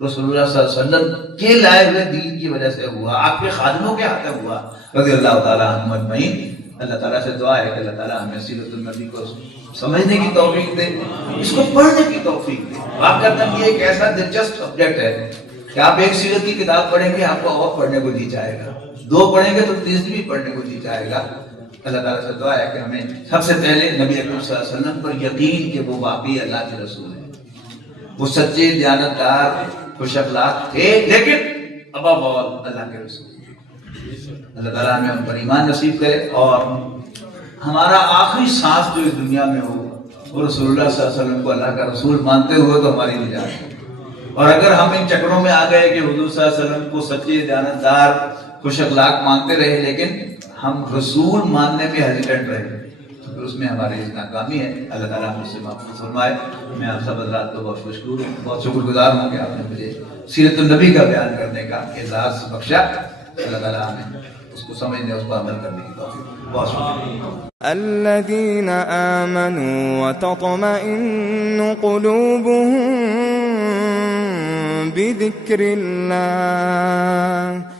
رسول اللہ صلی اللہ علیہ وسلم کے لائے ہوئے دین کی وجہ سے ہوا، آپ کے خادموں کے ہاتھ ہوا رضی اللہ تعالیٰ عنہم اجمعین۔ اللہ تعالیٰ سے دعا ہے کہ اللہ تعالیٰ ہمیں سیرت النبی کو سمجھنے کی توفیق دے، اس کو پڑھنے کی توفیق دے۔ واقعتاً یہ ایک ایسا دلچسپ سبجیکٹ ہے کہ آپ ایک سیرت کی کتاب پڑھیں گے آپ کو اور پڑھنے کو جی چاہے گا، دو پڑھیں گے تو تیسری بھی پڑھنے کو جی چاہے گا۔ اللہ تعالیٰ سے دعا ہے کہ ہمیں سب سے پہلے نبی اکرم صلی اللہ علیہ وسلم پر یقین کہ وہ واقعی اللہ کے رسول ہیں، وہ سچے دیانتدار خوش اخلاق تھے، لیکن ابا بول اللہ کے رسول۔ اللہ تعالیٰ ہمیں ان پر ایمان نصیب کرے اور ہمارا آخری سانس جو اس دنیا میں ہو وہ رسول اللہ صلی اللہ علیہ وسلم کو اللہ کا رسول مانتے ہوئے تو ہماری نجات ہے۔ اور اگر ہم ان چکروں میں آ گئے کہ حضور صلی اللہ علیہ وسلم کو سچے دیانتدار خوش اخلاق مانتے رہے لیکن ہم رسول ماننے میں ہیزیٹنٹ رہے تو پھر اس میں ہماری ناکامی ہے۔ اللہ تعالیٰ ہم سے محفوظ فرمائے۔ میں آپ سب حضرات کو بہت مشکور ہوں، بہت شکر گزار ہوں کہ آپ نے مجھے سیرت النبی کا بیان کرنے کا اعزاز بخشا۔ اللہ تعالیٰ ہمیں اس کو سمجھنے، اس پر عمل کرنے کی توفیق۔ بہت شکریہ۔ الذين آمنوا وتطمئن قلوبهم بذكر الله